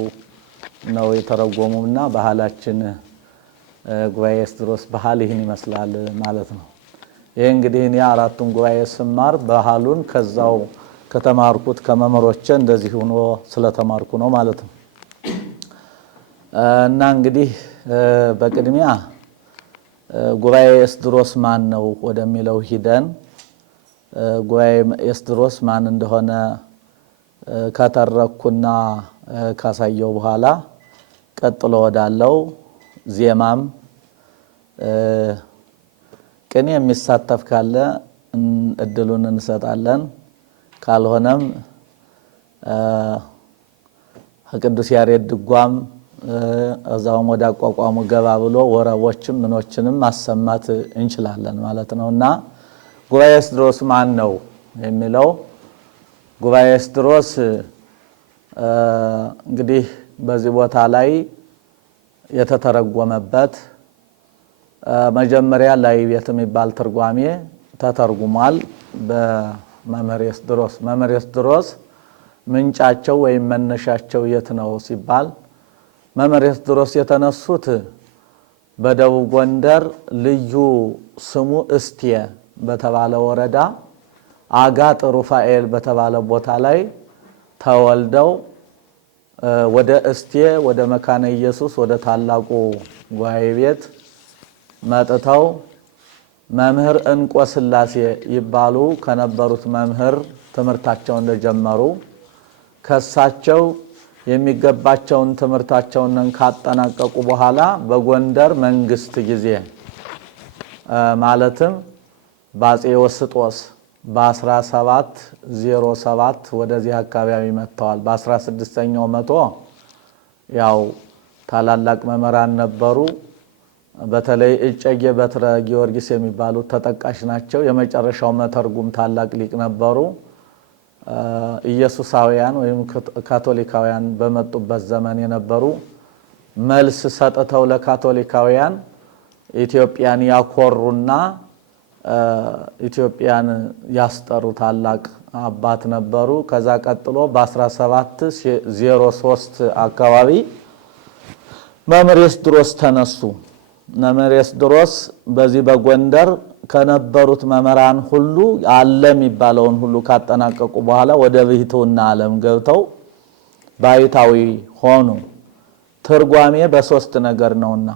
ነው የተረጎሙና ባህላችን ጉባኤ ኤስድሮስ ባህል ይህን ይመስላል ማለት ነው። ይሄ እንግዲህ እኔ አራቱን ጉባኤ ስማር ባህሉን ከዛው ከተማርኩት ከመምህሮቼ እንደዚህ ሆኖ ስለተማርኩ ነው ማለት ነው። እና እንግዲህ በቅድሚያ ጉባኤ ኤስድሮስ ማን ነው ወደሚለው ሂደን ጉባኤ ኤስድሮስ ማን እንደሆነ ከተረኩና ካሳየው በኋላ ቀጥሎ ወዳለው ዜማም ቅኔ የሚሳተፍ ካለ እድሉን እንሰጣለን። ካልሆነም ቅዱስ ያሬድ ድጓም እዛውም ወደ አቋቋሙ ገባ ብሎ ወረቦችም ምኖችንም ማሰማት እንችላለን ማለት ነውና ጉባኤ ኤስድሮስ ማን ነው የሚለው ጉባኤ ኤስድሮስ እንግዲህ በዚህ ቦታ ላይ የተተረጎመበት መጀመሪያ ላይ ቤት የሚባል ትርጓሜ ተተርጉሟል በመምህር ኤስድሮስ። መምህር ኤስድሮስ ምንጫቸው ወይም መነሻቸው የት ነው ሲባል መምህር ኤስድሮስ የተነሱት በደቡብ ጎንደር ልዩ ስሙ እስቴ በተባለ ወረዳ አጋጥ ሩፋኤል በተባለ ቦታ ላይ ተወልደው ወደ እስቴ ወደ መካነ ኢየሱስ ወደ ታላቁ ጉባኤ ቤት መጥተው መምህር እንቆ ስላሴ ይባሉ ከነበሩት መምህር ትምህርታቸውን እንደጀመሩ ከሳቸው የሚገባቸውን ትምህርታቸውን ካጠናቀቁ በኋላ በጎንደር መንግስት ጊዜ ማለትም በአፄ ወስጦስ በ1707 ወደዚህ አካባቢ መጥተዋል። በ16ኛው መቶ ያው ታላላቅ መምህራን ነበሩ። በተለይ እጨጌ በትረ ጊዮርጊስ የሚባሉት ተጠቃሽ ናቸው። የመጨረሻው መተርጉም ታላቅ ሊቅ ነበሩ። ኢየሱሳውያን ወይም ካቶሊካውያን በመጡበት ዘመን የነበሩ መልስ ሰጥተው ለካቶሊካውያን ኢትዮጵያን ያኮሩና ኢትዮጵያን ያስጠሩ ታላቅ አባት ነበሩ። ከዛ ቀጥሎ በ1703 አካባቢ መምህር ኤስድሮስ ተነሱ። መምህር ኤስድሮስ በዚህ በጎንደር ከነበሩት መምህራን ሁሉ አለ የሚባለውን ሁሉ ካጠናቀቁ በኋላ ወደ ብሕትውና ዓለም ገብተው ባይታዊ ሆኑ። ትርጓሜ በሶስት ነገር ነውና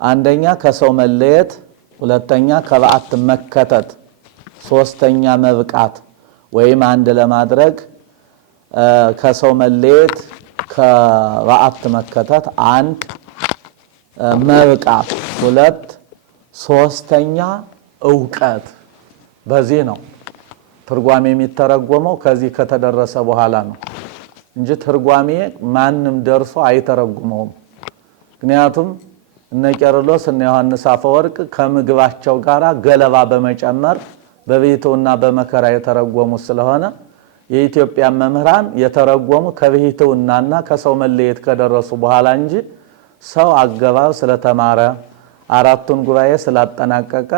አንደኛ ከሰው መለየት፣ ሁለተኛ ከበዓት መከተት፣ ሶስተኛ መብቃት ወይም አንድ ለማድረግ ከሰው መለየት ከበዓት መከተት አንድ፣ መብቃት ሁለት፣ ሶስተኛ ዕውቀት። በዚህ ነው ትርጓሜ የሚተረጎመው። ከዚህ ከተደረሰ በኋላ ነው እንጂ ትርጓሜ ማንም ደርሶ አይተረጉመውም። ምክንያቱም እነ ቄርሎስ እነ ዮሐንስ አፈወርቅ ከምግባቸው ጋር ገለባ በመጨመር በብሕትውና በመከራ የተረጎሙ ስለሆነ የኢትዮጵያ መምህራን የተረጎሙ ከብሕትውናና ከሰው መለየት ከደረሱ በኋላ እንጂ ሰው አገባብ ስለተማረ አራቱን ጉባኤ ስላጠናቀቀ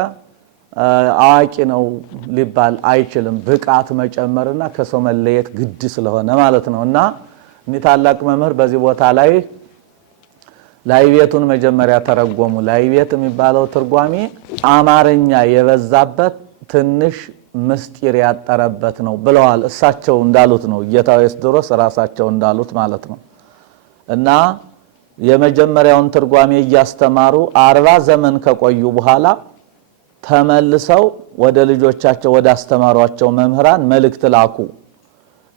አዋቂ ነው ሊባል አይችልም። ብቃት መጨመርና ከሰው መለየት ግድ ስለሆነ ማለት ነው። እና እኒህ ታላቅ መምህር በዚህ ቦታ ላይ ላይቤቱን መጀመሪያ ተረጎሙ። ላይቤት የሚባለው ትርጓሜ አማርኛ የበዛበት ትንሽ ምስጢር ያጠረበት ነው ብለዋል። እሳቸው እንዳሉት ነው፣ ጌታው ኤስድሮስ ራሳቸው እንዳሉት ማለት ነው። እና የመጀመሪያውን ትርጓሜ እያስተማሩ 40 ዘመን ከቆዩ በኋላ ተመልሰው ወደ ልጆቻቸው ወደ አስተማሯቸው መምህራን መልእክት ላኩ።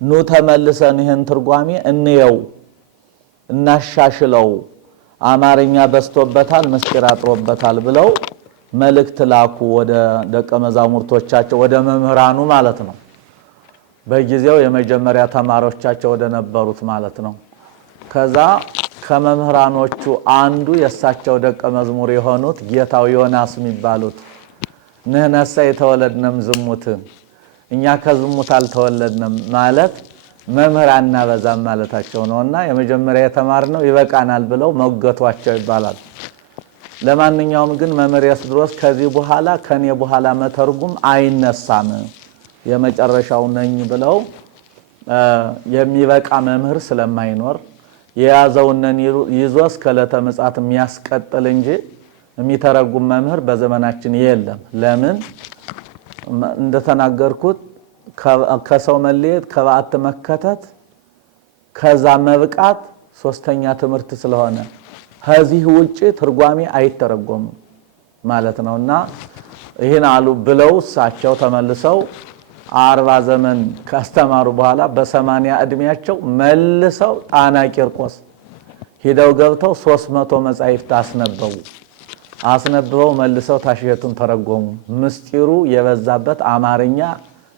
ኑ ተመልሰን ይህን ትርጓሜ እንየው፣ እናሻሽለው፣ አማርኛ በስቶበታል፣ ምስጢር አጥሮበታል ብለው መልእክት ላኩ ወደ ደቀ መዛሙርቶቻቸው ወደ መምህራኑ ማለት ነው። በጊዜው የመጀመሪያ ተማሪዎቻቸው ወደ ነበሩት ማለት ነው። ከዛ ከመምህራኖቹ አንዱ የእሳቸው ደቀ መዝሙር የሆኑት ጌታው ዮናስ የሚባሉት ንሕነሰ የተወለድነም ዝሙት፣ እኛ ከዝሙት አልተወለድንም ማለት መምህር አናበዛም ማለታቸው ነውና የመጀመሪያ የተማርነው ይበቃናል ብለው መገቷቸው ይባላል። ለማንኛውም ግን መምህር ኤስድሮስ ከዚህ በኋላ ከኔ በኋላ መተርጉም አይነሳም የመጨረሻው ነኝ ብለው የሚበቃ መምህር ስለማይኖር የያዘውነን ይዞ እስከ ዕለተ ምጽአት የሚያስቀጥል እንጂ የሚተረጉም መምህር በዘመናችን የለም። ለምን እንደተናገርኩት ከሰው መለየት፣ ከበዓት መከተት፣ ከዛ መብቃት ሶስተኛ ትምህርት ስለሆነ ከዚህ ውጪ ትርጓሜ አይተረጎምም ማለት ነውና ይህን አሉ ብለው እሳቸው ተመልሰው 40 ዘመን ካስተማሩ በኋላ በ80 ዕድሜያቸው መልሰው ጣና ቂርቆስ ሄደው ገብተው 300 መጻሕፍት አስነበው መልሰው ታሽየቱን ተረጎሙ። ምስጢሩ የበዛበት አማርኛ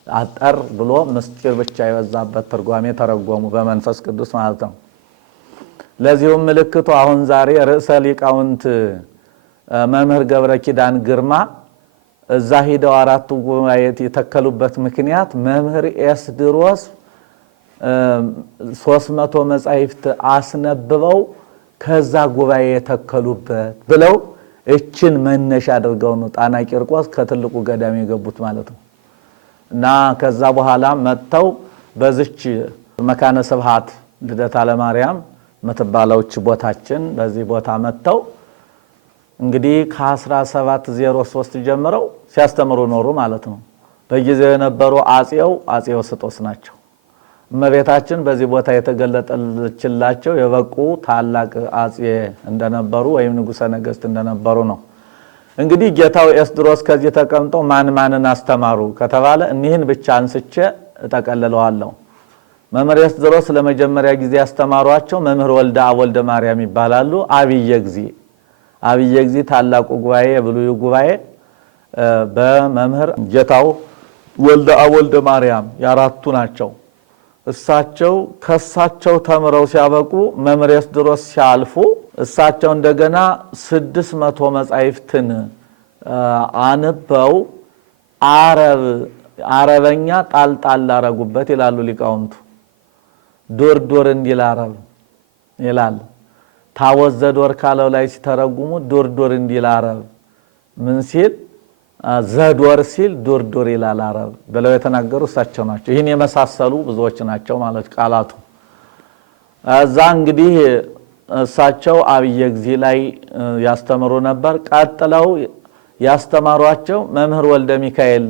አጠር ብሎ ምስጢር ብቻ የበዛበት ትርጓሜ ተረጎሙ በመንፈስ ቅዱስ ማለት ነው። ለዚሁም ምልክቱ አሁን ዛሬ ርዕሰ ሊቃውንት መምህር ገብረ ኪዳን ግርማ እዛ ሄደው አራቱ ጉባኤ የተከሉበት ምክንያት መምህር ኤስድሮስ 300 መጻሕፍት አስነብበው ከዛ ጉባኤ የተከሉበት ብለው እችን መነሻ አድርገው ነው ጣና ቂርቆስ ከትልቁ ገዳም የገቡት ማለት ነው። እና ከዛ በኋላ መጥተው በዚች መካነ ስብሐት ልደታ ለማርያም መተባላዎች ቦታችን በዚህ ቦታ መጥተው እንግዲህ ከ1703 ጀምረው ሲያስተምሩ ኖሩ ማለት ነው። በጊዜው የነበሩ አጼው ስጦስ ናቸው። እመቤታችን በዚህ ቦታ የተገለጠችላቸው የበቁ ታላቅ አጼ እንደነበሩ ወይም ንጉሠ ነገሥት እንደነበሩ ነው። እንግዲህ ጌታው ኤስድሮስ ከዚህ ተቀምጠው ማንን አስተማሩ ከተባለ እኒህን ብቻ አንስቼ እጠቀልለዋለሁ። መምህር ኤስድሮስ ለመጀመሪያ ጊዜ ያስተማሯቸው መምህር ወልደ አብ ወልደ ማርያም ይባላሉ። አብየ ጊዜ ታላቁ ጉባኤ የብሉይ ጉባኤ በመምህር ጌታው ወልደ አብ ወልደ ማርያም ያራቱ ናቸው። እሳቸው ከሳቸው ተምረው ሲያበቁ መምህር ኤስድሮስ ሲያልፉ እሳቸው እንደገና 600 መጻሕፍትን አንበው አረበኛ ጣልጣል አረጉበት ይላሉ ሊቃውንቱ። ዶር እንዲል አረብ ይላል። ታወት ዘዶር ካለው ላይ ሲተረጉሙ ዶር እንዲል አረብ ምን ሲል ዘዶር ሲል ዶር ይላል አረብ ብለው የተናገሩ እሳቸው ናቸው። ይህን የመሳሰሉ ብዙዎች ናቸው ማለት ቃላቱ። እዛ እንግዲህ እሳቸው አብየ ጊዜ ላይ ያስተምሩ ነበር። ቀጥለው ያስተማሯቸው መምህር ወልደ ሚካኤል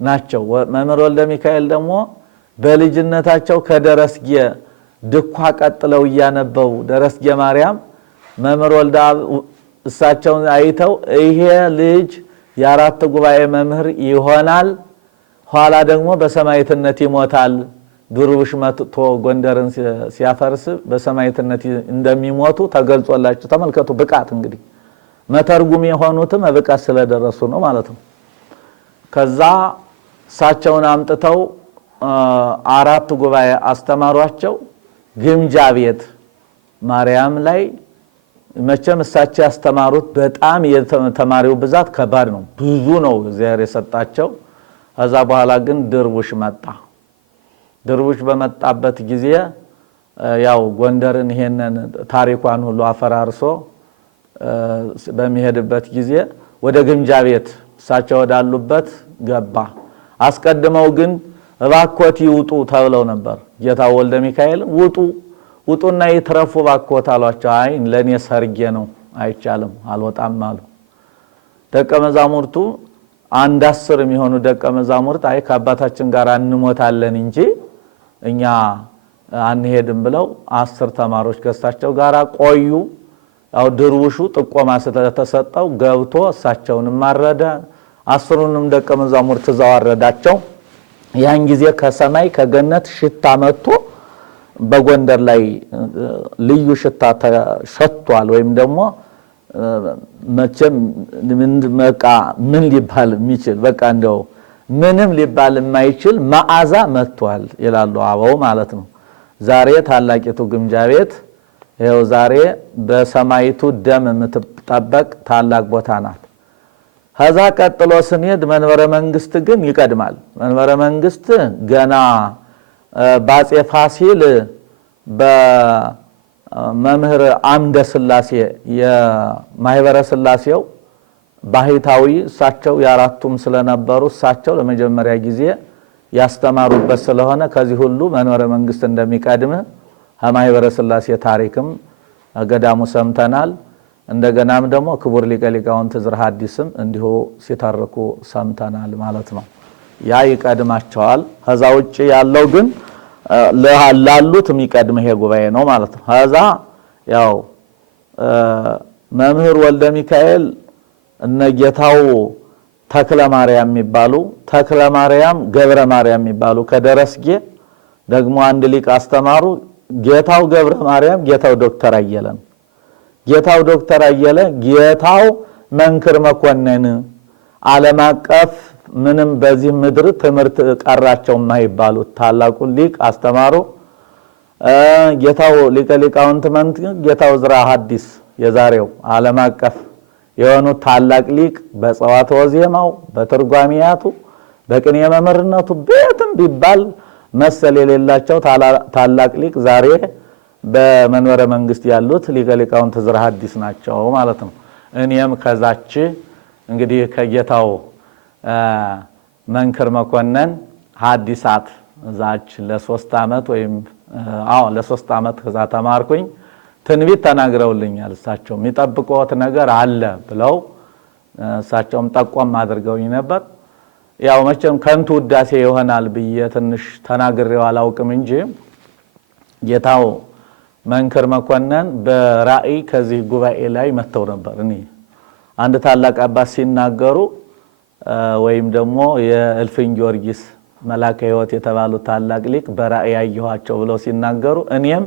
ናቸው። መምህር ወልደ ሚካኤል ደግሞ በልጅነታቸው ከደረስጌ ድኳ ቀጥለው እያነበው ደረስጌ ማርያም መምህር ወልደ እሳቸውን አይተው ይሄ ልጅ የአራት ጉባኤ መምህር ይሆናል፣ ኋላ ደግሞ በሰማዕትነት ይሞታል። ዱርብሽ መጥቶ ጎንደርን ሲያፈርስ በሰማዕትነት እንደሚሞቱ ተገልጾላቸው ተመልከቱ። ብቃት እንግዲህ መተርጉም የሆኑትም ብቃት ስለደረሱ ነው ማለት ነው። ከዛ እሳቸውን አምጥተው አራት ጉባኤ አስተማሯቸው። ግምጃ ቤት ማርያም ላይ መቼም እሳቸው ያስተማሩት በጣም የተማሪው ብዛት ከባድ ነው፣ ብዙ ነው እግዚአብሔር የሰጣቸው። ከዛ በኋላ ግን ድርቡሽ መጣ። ድርቡሽ በመጣበት ጊዜ ያው ጎንደርን ይሄንን ታሪኳን ሁሉ አፈራርሶ በሚሄድበት ጊዜ ወደ ግምጃ ቤት እሳቸው ወዳሉበት ገባ። አስቀድመው ግን እባኮት ይውጡ ተብለው ነበር። ጌታው ወልደ ሚካኤል ውጡና ይትረፉ እባኮት አሏቸው። አይ ለኔ ሰርጌ ነው አይቻልም አልወጣም አሉ። ደቀ መዛሙርቱ 10 የሚሆኑ ደቀ መዛሙርት አይ ከአባታችን ጋር እንሞታለን እንጂ እኛ አንሄድም ብለው 10 ተማሪዎች ከእሳቸው ጋር ቆዩ። ያው ድርውሹ ጥቆማ ስለተሰጠው ገብቶ እሳቸውንም ማረደ። 10ንም ደቀ መዛሙርት ዘዋረዳቸው። ያን ጊዜ ከሰማይ ከገነት ሽታ መጥቶ በጎንደር ላይ ልዩ ሽታ ተሸቷል። ወይም ደግሞ መቼም ምን ሊባል የሚችል በቃ እንደው ምንም ሊባል የማይችል መዓዛ መጥቷል ይላሉ አበው ማለት ነው። ዛሬ ታላቂቱ ግምጃ ቤት ይኸው ዛሬ በሰማይቱ ደም የምትጠበቅ ታላቅ ቦታ ናት። ከዛ ቀጥሎ ስንሄድ መንበረ መንግስት ግን ይቀድማል። መንበረ መንግስት ገና ባጼ ፋሲል በመምህር አምደ ስላሴ የማህበረ ስላሴው ባህታዊ እሳቸው ያራቱም ስለነበሩ እሳቸው ለመጀመሪያ ጊዜ ያስተማሩበት ስለሆነ ከዚህ ሁሉ መንበረ መንግስት እንደሚቀድም ከማህበረ ስላሴ ታሪክም ገዳሙ ሰምተናል። እንደገናም ደግሞ ክቡር ሊቀ ሊቃውንት ዕዝራ ሐዲስም እንዲሁ ሲተርኩ ሰምተናል ማለት ነው። ያ ይቀድማቸዋል። ከዛ ውጪ ያለው ግን ላሉት የሚቀድም ይሄ ጉባኤ ነው ማለት ነው። ከዛ ያው መምህር ወልደ ሚካኤል እነ ጌታው ተክለ ማርያም የሚባሉ ተክለ ማርያም ገብረ ማርያም የሚባሉ ከደረስጌ ደግሞ አንድ ሊቅ አስተማሩ። ጌታው ገብረ ማርያም ጌታው ዶክተር አየለን ጌታው ዶክተር አየለ ጌታው መንክር መኮንን ዓለም አቀፍ ምንም በዚህ ምድር ትምህርት ቀራቸው የማይባሉት ታላቁ ሊቅ አስተማሩ። ጌታው ሊቀ ሊቃውንት ጌታው ዕዝራ ሐዲስ የዛሬው ዓለም አቀፍ የሆኑ ታላቅ ሊቅ በጸዋትወ ዜማው በትርጓሜያቱ በቅኔ መምህርነቱ ቤትም ቢባል መሰል የሌላቸው ታላቅ ሊቅ ዛሬ በመንበረ መንግስት ያሉት ሊቀ ሊቃውንት ዕዝራ ሐዲስ ናቸው ማለት ነው። እኔም ከዛች እንግዲህ ከጌታው መንክር መኮንን ሐዲሳት ዛች ለ3 ዓመት ወይም ለ3 ዓመት ከዛ ተማርኩኝ። ትንቢት ተናግረውልኛል። እሳቸው የሚጠብቁት ነገር አለ ብለው እሳቸውም ጠቆም አድርገውኝ ነበር። ያው መቼም ከንቱ ውዳሴ ይሆናል ብዬ ትንሽ ተናግሬው አላውቅም እንጂ ጌታው መንክር መኮንን በራእይ ከዚህ ጉባኤ ላይ መተው ነበር። እኔ አንድ ታላቅ አባት ሲናገሩ ወይም ደግሞ የእልፍኝ ጊዮርጊስ መላከ ሕይወት የተባሉ ታላቅ ሊቅ በራእይ አየኋቸው ብለው ሲናገሩ እኔም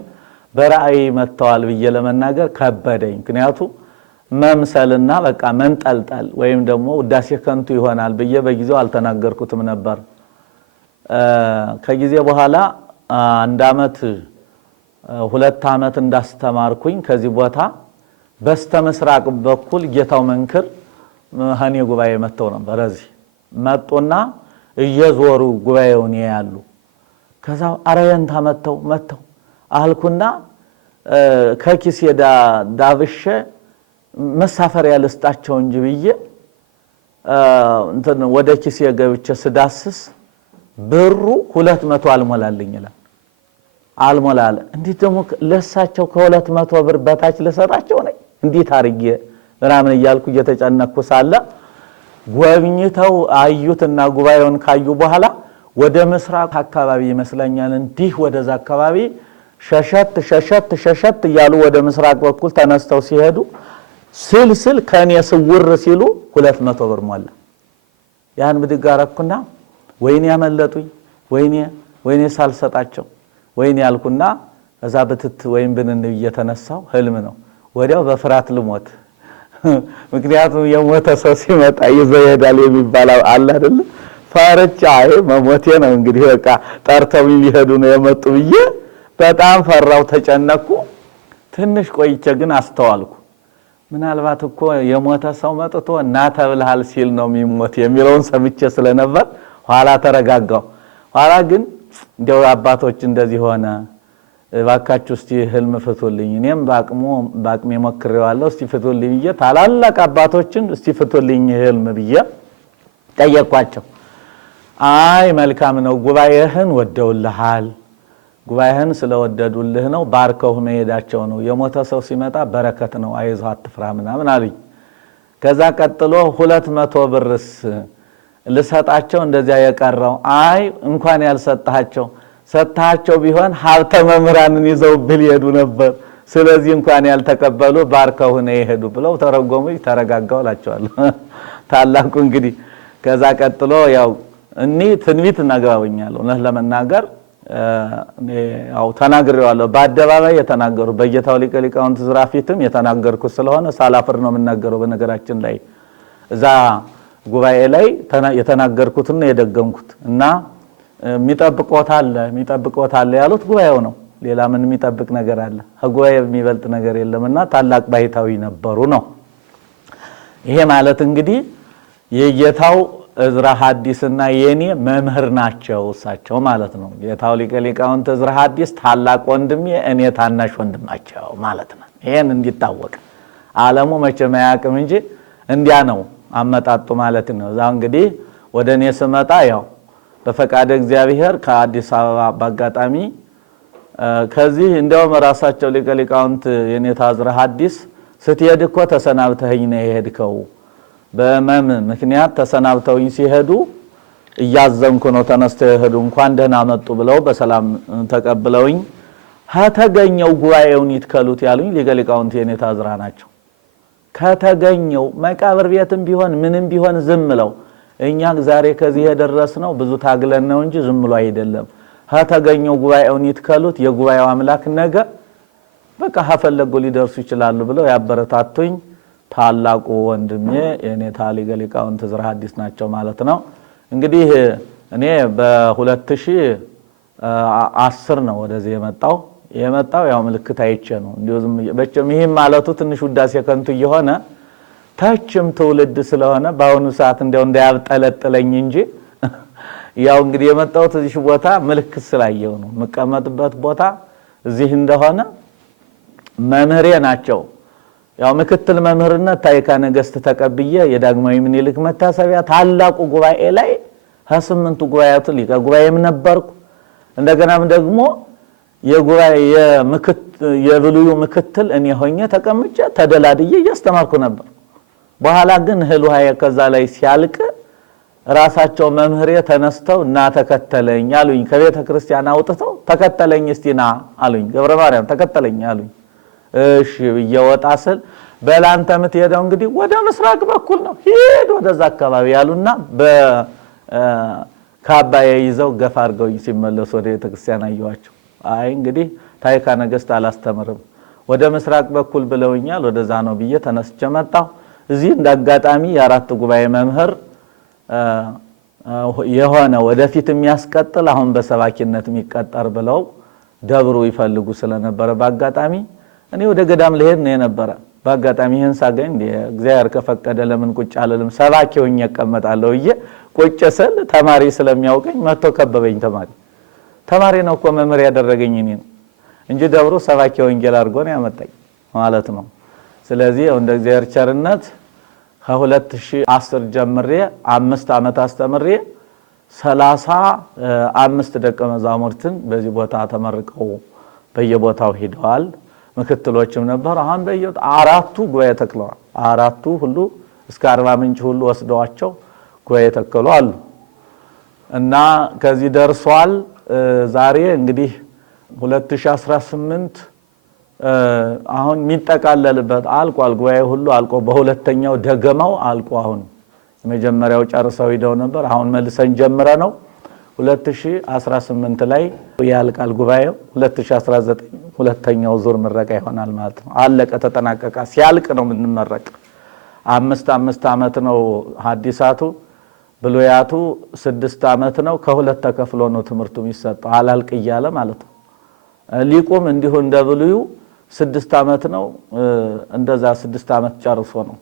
በራእይ መተዋል ብዬ ለመናገር ከበደኝ። ምክንያቱም መምሰልና በቃ መንጠልጠል ወይም ደግሞ ውዳሴ ከንቱ ይሆናል ብዬ በጊዜው አልተናገርኩትም ነበር። ከጊዜ በኋላ 1 ዓመት 2 ዓመት እንዳስተማርኩኝ ከዚህ ቦታ በስተምስራቅ በኩል ጌታው መንክር ሀኔ ጉባኤ መተው ነበር። እዚህ መጡና እየዞሩ ጉባኤውን ያያሉ። ከዛ አረየንታ መተው አልኩና ከኪስ ዳብሼ መሳፈሪያ ልስጣቸው እንጂ ብዬ እንትን ወደ ኪስ ገብቼ ስዳስስ ብሩ 200 አልሞላልኝ ይላል። አልሞላለ እንዴት ደግሞ ለሳቸው ከ200 ብር በታች ለሰጣቸው ነኝ እንዴት አርጌ ምናምን እያልኩ እየተጨነኩ ሳለ ጎብኝተው አዩትና ጉባኤውን ካዩ በኋላ ወደ ምስራቅ አካባቢ ይመስለኛል እንዲህ ወደዛ አካባቢ ሸሸት እያሉ ወደ ምስራቅ በኩል ተነስተው ሲሄዱ ስልስል ከኔ ስውር ሲሉ 200 ብር ሞላ። ያን ብድግ አረኩና ወይኔ ያመለጡኝ ወይኔ ሳልሰጣቸው ወይኔ ያልኩና እዛ በትት ወይም ብንን እየተነሳው ህልም ነው። ወዲያው በፍራት ልሞት። ምክንያቱም የሞተ ሰው ሲመጣ ይዘይዳል የሚባለው አለ አይደል? ፈርቻ መሞቴ ነው እንግዲህ በቃ ጠርተው ሊሄዱ ነው የመጡ ብዬ በጣም ፈራው፣ ተጨነኩ። ትንሽ ቆይቼ ግን አስተዋልኩ። ምናልባት እኮ የሞተ ሰው መጥቶ እና ተብልሃል ሲል ነው የሚሞት የሚለውን ሰምቼ ስለነበር ኋላ ተረጋጋው። ኋላ ግን እንደው አባቶች እንደዚህ ሆነ እባካችሁ እስቲ ህልም ፍቱልኝ፣ እኔም በአቅሜ ሞክሬዋለሁ፣ እስቲ ፍቱልኝ ብዬ ታላላቅ አባቶችን እስቲ ፍቱልኝ ህልም ብዬ ጠየቅኳቸው። አይ መልካም ነው፣ ጉባኤህን ወደውልሃል፣ ጉባኤህን ስለወደዱልህ ነው፣ ባርከው መሄዳቸው ነው፣ የሞተ ሰው ሲመጣ በረከት ነው፣ አይዞህ አትፍራ ምናምን አሉኝ። ከዛ ቀጥሎ 200 ብርስ ልሰጣቸው እንደዚያ የቀረው፣ አይ እንኳን ያልሰጣቸው ሰጣቸው ቢሆን ሀብተ መምህራንን ይዘውብህ ሊሄዱ ነበር፣ ስለዚህ እንኳን ያልተቀበሉ ባርከው ነው ይሄዱ ብለው ተረጎሙ። ተረጋጋው እላቸዋለሁ። ታላቁ እንግዲህ ከዛ ቀጥሎ ያው እኔ ትንቢት እናገባኛለሁ። እውነት ለመናገር ያው ተናግሬዋለሁ፣ በአደባባይ የተናገሩ በጌታው ሊቀ ሊቃውንት ዕዝራ ፊትም የተናገርኩት ስለሆነ ሳላፍር ነው የምናገረው። በነገራችን ላይ እዛ ጉባኤ ላይ የተናገርኩትና የደገምኩት እና የሚጠብቆታል ያሉት ጉባኤው ነው። ሌላ ምን የሚጠብቅ ነገር አለ? ከጉባኤ የሚበልጥ ነገር የለምና ታላቅ ባይታዊ ነበሩ ነው። ይሄ ማለት እንግዲህ የጌታው ዕዝራ ሐዲስና የኔ መምህር ናቸው እሳቸው ማለት ነው። ጌታው ሊቀ ሊቃውንት ዕዝራ ሐዲስ ታላቅ ወንድሜ፣ እኔ ታናሽ ወንድማቸው ማለት ነው። ይሄን እንዲታወቅ ዓለሙ መቼም አያውቅም እንጂ እንዲያ ነው አመጣጡ ማለት ነው። እዛ እንግዲህ ወደ እኔ ስመጣ ያው በፈቃደ እግዚአብሔር ከአዲስ አበባ በአጋጣሚ ከዚህ እንደውም ራሳቸው ሊቀ ሊቃውንት የኔታ ዕዝራ ሐዲስ ስትሄድ እኮ ተሰናብተኸኝ ነው የሄድከው፣ በሕመም ምክንያት ተሰናብተውኝ ሲሄዱ እያዘንኩ ነው ተነስተው የሄዱ፣ እንኳን ደህና መጡ ብለው በሰላም ተቀብለውኝ ከተገኘው ጉባኤውን ይትከሉት ያሉኝ ሊቀ ሊቃውንት የኔታ ዕዝራ ናቸው። ከተገኘው መቃብር ቤትም ቢሆን ምንም ቢሆን ዝም ብለው እኛ ዛሬ ከዚህ የደረስነው ብዙ ታግለን ነው እንጂ ዝም ብሎ አይደለም። ከተገኘው ጉባኤውን ይትከሉት፣ የጉባኤው አምላክ ነገ በቃ ሀፈለጉ ሊደርሱ ይችላሉ ብለው ያበረታቱኝ ታላቁ ወንድሜ የኔታ ሊቀ ሊቃውንት ዕዝራ ሐዲስ ናቸው ማለት ነው። እንግዲህ እኔ በ2010 ነው ወደዚህ የመጣው ያው ምልክት አይቼ ነው። እንዲሁም በቸም ይሄም ማለቱ ትንሽ ውዳሴ ከንቱ እየሆነ ታችም ትውልድ ስለሆነ በአሁኑ ሰዓት እንደው እንዳያብጠለጥለኝ እንጂ ያው እንግዲህ የመጣሁት እዚህ ቦታ ምልክት ስላየው ነው። መቀመጥበት ቦታ እዚህ እንደሆነ መምህሬ ናቸው። ያው ምክትል መምህርነት ታሪካ ነገስት ተቀብዬ የዳግማዊ ምኒልክ መታሰቢያ ታላቁ ጉባኤ ላይ 8ቱ ጉባኤያቱ ሊቀ ጉባኤም ነበርኩ። እንደገናም ደግሞ የብሉዩ ምክትል እኔ ሆኜ ተቀምጬ ተደላድዬ እያስተማርኩ ነበር። በኋላ ግን እህል ውሃ ከዛ ላይ ሲያልቅ ራሳቸው መምህሬ ተነስተው እና ተከተለኝ አሉኝ። ከቤተ ክርስቲያን አውጥተው ተከተለኝ እስቲ ና አሉኝ። ገብረ ማርያም ተከተለኝ አሉኝ። እሺ ብዬ ወጣ ስል በላንተ የምትሄደው እንግዲህ ወደ ምስራቅ በኩል ነው፣ ሄድ ወደዛ አካባቢ ያሉና በካባዬ ይዘው ገፋ አድርገውኝ ሲመለሱ ወደ ቤተ ክርስቲያን አየኋቸው። አይ እንግዲህ ታሪካ ነገስት አላስተምርም፣ ወደ ምስራቅ በኩል ብለውኛል፣ ወደዛ ነው ብዬ ተነስቼ መጣሁ። እዚህ እንዳጋጣሚ የአራት ጉባኤ መምህር የሆነ ወደፊት የሚያስቀጥል አሁን በሰባኪነት የሚቀጠር ብለው ደብሩ ይፈልጉ ስለነበረ በአጋጣሚ እኔ ወደ ገዳም ልሄድ ነው የነበረ። በአጋጣሚ ይህን ሳገኝ እግዚአብሔር ከፈቀደ ለምን ቁጭ አልልም ሰባኪ ሆኜ እቀመጣለሁ ብዬ ቁጭ ስል ተማሪ ስለሚያውቀኝ መጥቶ ከበበኝ። ተማሪ ነው እኮ መምህር ያደረገኝ እኔ ነው እንጂ ደብሩ ሰባኪ ወንጌል አድርጎ ነው ያመጣኝ ማለት ነው። ስለዚህ እንደ እግዚአብሔር ቸርነት ከ2010 ጀምሬ 5 ዓመት አስተምሬ 35 ደቀ መዛሙርትን በዚህ ቦታ ተመርቀው በየቦታው ሄደዋል። ምክትሎችም ነበር። አሁን አራቱ ጉባኤ ተክለዋል። አራቱ ሁሉ እስከ 40 ምንጭ ሁሉ ወስደዋቸው ጉባኤ ተከሉ አሉ እና ከዚህ ደርሷል። ዛሬ እንግዲህ 2018 አሁን የሚጠቃለልበት አልቋል። ጉባኤ ሁሉ አልቆ በሁለተኛው ደገማው አልቆ አሁን የመጀመሪያው ጨርሰው ሄደው ነበር። አሁን መልሰን ጀምረ ነው 2018 ላይ ያልቃል ጉባኤው። 2019 ሁለተኛው ዙር ምረቃ ይሆናል ማለት ነው። አለቀ፣ ተጠናቀቀ። ሲያልቅ ነው የምንመረቅ። 5 ዓመት ነው ሐዲሳቱ፣ ብሉያቱ 6 ዓመት ነው። ከሁለት ተከፍሎ ነው ትምህርቱ የሚሰጠው አላልቅ እያለ ማለት ነው። ሊቁም እንዲሁ እንደ ብሉዩ 6 ዓመት ነው። እንደዛ 6 ዓመት ጨርሶ ነው።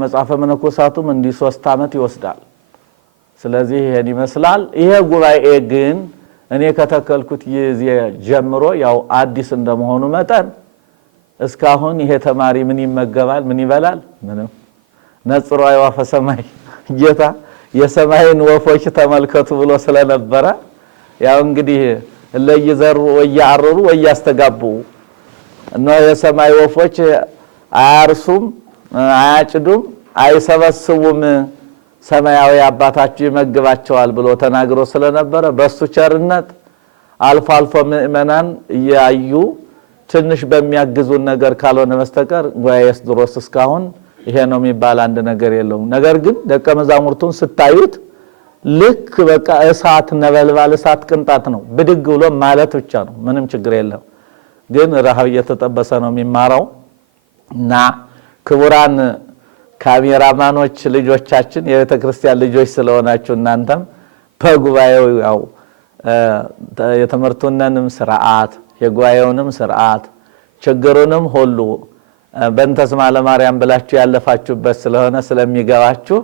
መጽሐፈ መነኮሳቱም እንዲህ 3 ዓመት ይወስዳል። ስለዚህ ይሄን ይመስላል። ይሄ ጉባኤ ግን እኔ ከተከልኩት ጊዜ ጀምሮ ያው አዲስ እንደመሆኑ መጠን እስካሁን ይሄ ተማሪ ምን ይመገባል ምን ይበላል? ምንም። ነጽሮ አይዋፈ ሰማይ ጌታ የሰማይን ወፎች ተመልከቱ ብሎ ስለነበረ ያው እንግዲህ ለይዘሩ ወያረሩ ወያስተጋቡ እና የሰማይ ወፎች አያርሱም፣ አያጭዱም፣ አይሰበስቡም ሰማያዊ አባታችሁ ይመግባቸዋል ብሎ ተናግሮ ስለነበረ በሱ ቸርነት አልፎ አልፎ ምእመናን ያዩ ትንሽ በሚያግዙን ነገር ካልሆነ በስተቀር ጉባኤስ ድሮስ እስካሁን ይሄ ነው የሚባል አንድ ነገር የለውም። ነገር ግን ደቀ መዛሙርቱን ስታዩት ልክ በቃ እሳት ነበልባል እሳት ቅንጣት ነው ብድግ ብሎ ማለት ብቻ ነው፣ ምንም ችግር የለም። ግን ረሃብ እየተጠበሰ ነው የሚማረው እና ክቡራን ካሜራማኖች ልጆቻችን የቤተ ክርስቲያን ልጆች ስለሆናችሁ እናንተም በጉባኤው ያው የትምህርቱንም ስርዓት የጉባኤውንም ስርዓት ችግሩንም ሁሉ በእንተ ስማ ለማርያም ብላችሁ ያለፋችሁበት ስለሆነ ስለሚገባችሁ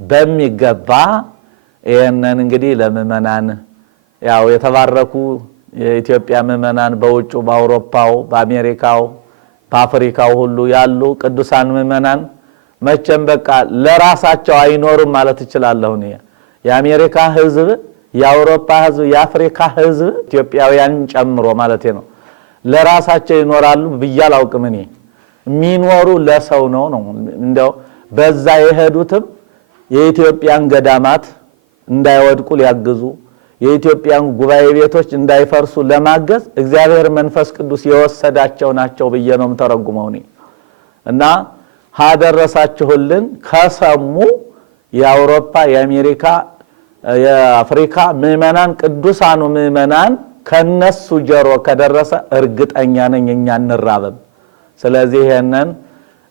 በሚገባ ይሄንን እንግዲህ ለምእመናን ያው የተባረኩ የኢትዮጵያ ምእመናን በውጩ በአውሮፓው በአሜሪካው በአፍሪካው ሁሉ ያሉ ቅዱሳን ምእመናን መቼም በቃ ለራሳቸው አይኖርም ማለት እችላለሁ። የአሜሪካ ህዝብ፣ የአውሮፓ ህዝብ፣ የአፍሪካ ህዝብ ኢትዮጵያውያን ጨምሮ ማለት ነው ለራሳቸው ይኖራሉ ብያላውቅም። እኔ የሚኖሩ ለሰው ነው። እንደው በዛ የሄዱትም የኢትዮጵያን ገዳማት እንዳይወድቁ ሊያግዙ የኢትዮጵያን ጉባኤ ቤቶች እንዳይፈርሱ ለማገዝ እግዚአብሔር መንፈስ ቅዱስ የወሰዳቸው ናቸው ብዬ ነው ተረጉመው እና ሀደረሳችሁልን ከሰሙ የአውሮፓ የአሜሪካ የአፍሪካ ምእመናን ቅዱሳኑ ምእመናን ከነሱ ጀሮ ከደረሰ እርግጠኛ ነኝ እኛ እንራበም። ስለዚህ ይሄንን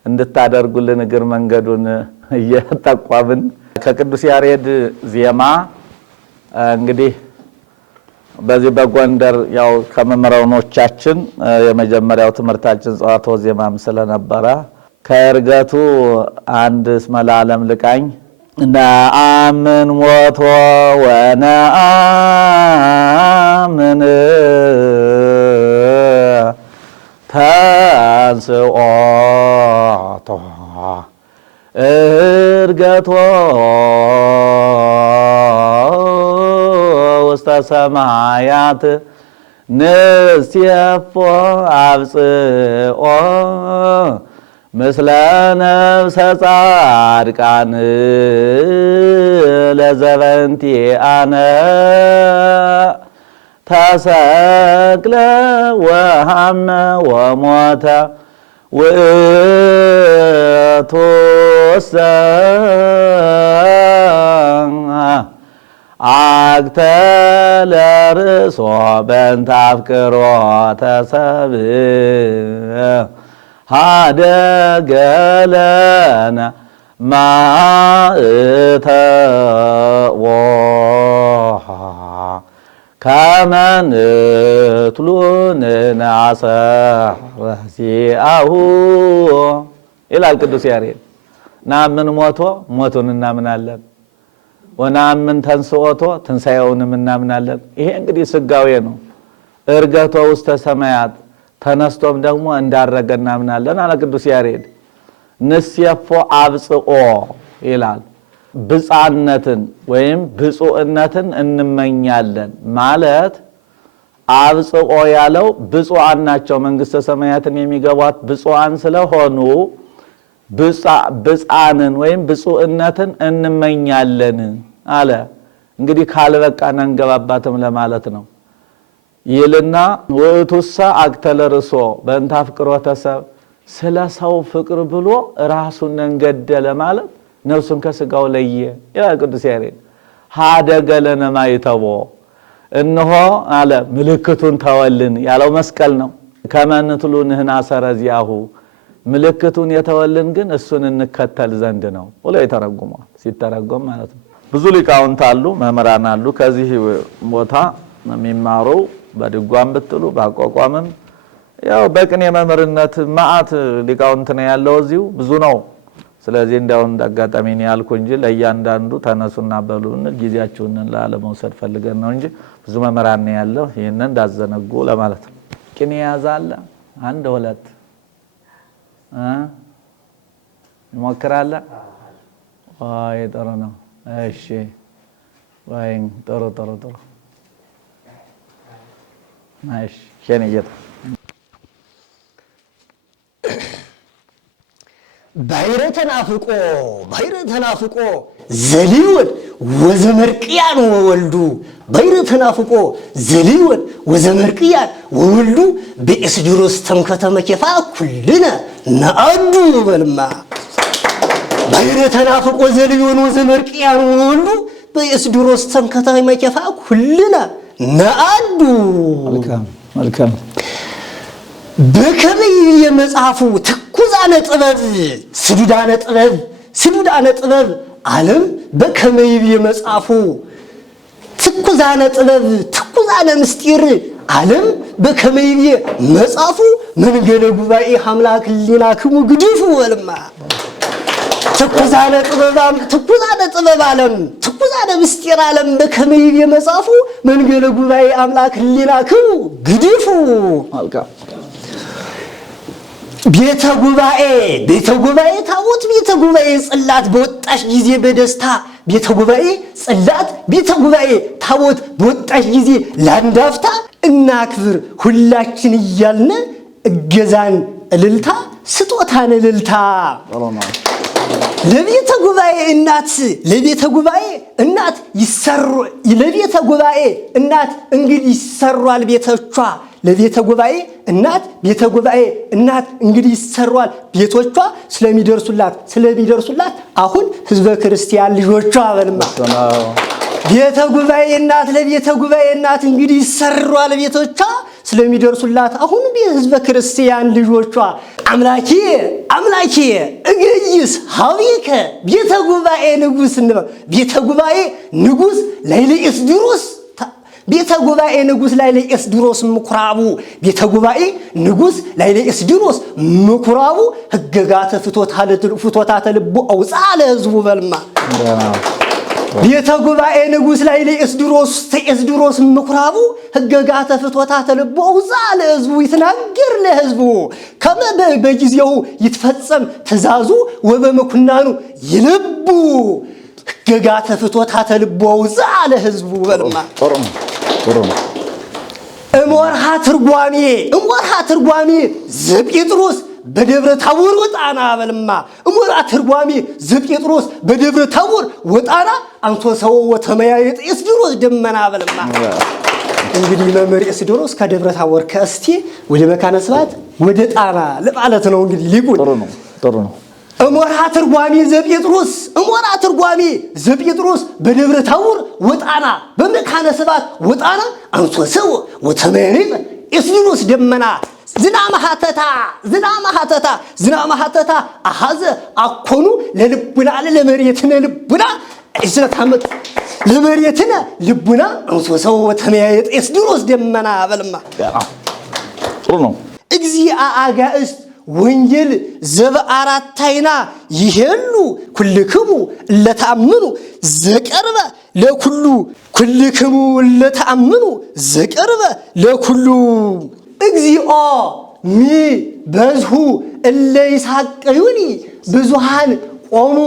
እንድታደርጉልን እግር መንገዱን እየተቋብን ከቅዱስ ያሬድ ዜማ እንግዲህ በዚህ በጎንደር ያው ከመምህራኖቻችን የመጀመሪያው ትምህርታችን ጸዋትወ ዜማም ስለነበረ ከእርገቱ አንድ እስመ ለዓለም ልቃኝ ነአምን ሞቶ ወነአምን ተንሥኦቶ እርገቶ ውስተ ሰማያት ንስየፎ አብጽኦ ምስለ ነፍሰ ጻድቃን ለዘበንቲአነ ተሰቅለ ወሐመ ወሞተ ውእቱሰ አግተለ ርእሶ በእንተ አፍቅሮተ ሰብእ ሀደገ ለነ ማእተዎ ከመ ንትሉ ንናሰረሲአሁ ይላል ቅዱስ ያሬድ። ናምን ሞቶ ሞቱን እናምናለን፣ ወናምን ተንሥኦቶ ትንሣኤውንም እናምናለን። ይሄ እንግዲህ ስጋዌ ነው። እርገቶ ውስተ ሰማያት ተነስቶም ደግሞ እንዳረገ እናምናለን አለ ቅዱስ ያሬድ። ንስየፎ አብጽኦ ይላል። ብጻነትን ወይም ብፁዕነትን እንመኛለን ማለት አብጽኦ ያለው ብፁዓን ናቸው መንግሥተ ሰማያትን የሚገቧት ብፁዓን ስለሆኑ ብጻንን ወይም ብፁዕነትን እንመኛለን አለ። እንግዲህ ካልበቃን አንገባባትም ለማለት ነው ይልና ውእቱሰ አግተለ ርእሶ በእንተ አፍቅሮተ ሰብእ ስለ ሰው ፍቅር ብሎ ራሱን እንገደለ ማለት ነፍሱን ከስጋው ለየ ይላል ቅዱስ ያሬድ። ሀደገ ለነ ማእተዎ እነሆ አለ ምልክቱን ተወልን ያለው መስቀል ነው። ከመ ንትሉ ንሕናሰረዚአሁ ምልክቱን የተወልን ግን እሱን እንከተል ዘንድ ነው ብሎ ይተረጉማል። ሲተረጎም ማለት ነው ብዙ ሊቃውንት አሉ፣ መምህራን አሉ ከዚህ ቦታ የሚማሩ በድጓም ብትሉ በአቋቋምም ያው በቅኔ መምህርነት ማአት ሊቃውንት ነው ያለው እዚሁ ብዙ ነው። ስለዚህ እንዳው እንዳጋጣሚ ነው ያልኩ እንጂ ለእያንዳንዱ ተነሱና በሉን ጊዜያችሁን ለዓለመውሰድ ፈልገን ነው እንጂ ብዙ መመራን ነው ያለው። ይሄንን እንዳዘነጉ ለማለት ነው። ቅኔ ያዛለ አንድ ሁለት እንሞክራለን። አይ ጥሩ ነው። እሺ ወይ ጥሩ እሺ ሸነየት ባይረ ተናፍቆ ዘሊወን ወዘመርቅያን ወወልዱ ባይረ ተናፍቆ ዘሊወን ወዘመርቅያን ወወልዱ በእስድሮስ ተምከተመ ከፋ ኩልነ ነአዱ በልማ ባይረ ተናፍቆ ዘሊወን ወዘመርቅያን ወወልዱ በእስድሮስ ተምከተመ ከፋ ኩልነ ነአዱ መልካም በከመይ የመጽሐፉ ትኩዛነ ጥበብ ዓለም በከመይ የመጽሐፉ ትኩዛነ ምስጢር ዓለም በከመይ የመጽሐፉ መንገለ ጉባኤ አምላክ ሊናክሙ ግድፉ ወልማ ትኩዛነ ጥበብ ዓለም ትኩዛነ ምስጢር ዓለም በከመይ የመጽሐፉ መንገለ ጉባኤ አምላክ ሊናክሙ ግድፉ መልካም ቤተ ጉባኤ ታቦት ቤተ ጉባኤ ጽላት በወጣሽ ጊዜ በደስታ ቤተ ጉባኤ ታቦት በወጣሽ ጊዜ ላንዳፍታ እናክብር ሁላችን እያልን እገዛን እልልታ ስጦታን እልልታ ለቤተ ጉባኤ እናት እንግዲህ ይሰሯል ቤቶቿ ለቤተ ጉባኤ እናት እንግዲህ ይሰሯል ቤቶቿ ስለሚደርሱላት አሁን ህዝበ ክርስቲያን ልጆቿ በልማ ቤተ ጉባኤ እናት ለቤተ ጉባኤ እናት እንግዲህ ይሰሯል ቤቶቿ ስለሚደርሱላት አሁን ህዝበ ክርስቲያን ልጆቿ አምላኬ እገይስ ሀቢከ ቤተ ጉባኤ ንጉስ ነው ቤተ ጉባኤ ንጉስ ላይለእስድሮስ ቤተ ጉባኤ ንጉስ ላይለእስድሮስ ምኩራቡ ቤተ ጉባኤ ንጉስ ላይለእስድሮስ ምኩራቡ ህገጋተ ፍቶታተ ልቡ አውፃ ለህዝቡ በልማ ቤተ ጉባኤ ንጉስ ላይለእስድሮስ ምኩራቡ ህገጋተ ፍቶታተ ልቡ አውፃ ለህዝቡ ይተናገር ለህዝቡ ከመ በጊዜው ይትፈጸም ትእዛዙ ወበመኩናኑ ይልቡ ህገጋተ ፍቶታተ ልቡ አውፃ ለህዝቡ በልማ እሞርሃ ትርጓሜ ዘጴጥሮስ በደብረ ታቦር ወጣና በልማ እሞርሃ ትርጓሜ ዘጴጥሮስ በደብረ ታቦር ወጣና አንሶ ሰው ወተመያየጥ እስድሮስ ደመና በልማ እንግዲህ መምህር እስድሮስ ከደብረ ታቦር ከእስቴ ወደ መካነ ስብሐት ወደ ጣና ለማለት ነው። እንግዲህ ሊቁ ጥሩ ነው። እሞርሃ ትርጓሜ ዘጴጥሮስ በደብረ ታቦር ወጣና በመካነ ስብሐት ወጣና አንሶ ሰው ወተመያየጥ እስድሮስ ደመና ዝናመ ሐተታ አሐዘ አኮኑ ለልቡና ለመሬትነ ልቡና እስለታመት ለመሬትነ ልቡና አንሶ ሰው ወተመያየጥ እስድሮስ ደመና በልማ ጥሩ ነው። እግዚአ አጋእስት ወንጌል ዘበአራታይና ይሄሉ ኩልክሙ ለተአምኑ ዘቀርበ ለኩሉ ኩልክሙ ለተአምኑ ዘቀርበ ለኩሉ እግዚኦ ሚ በዝሁ እለ ይሳቀዩኒ ብዙሃን ቆሙ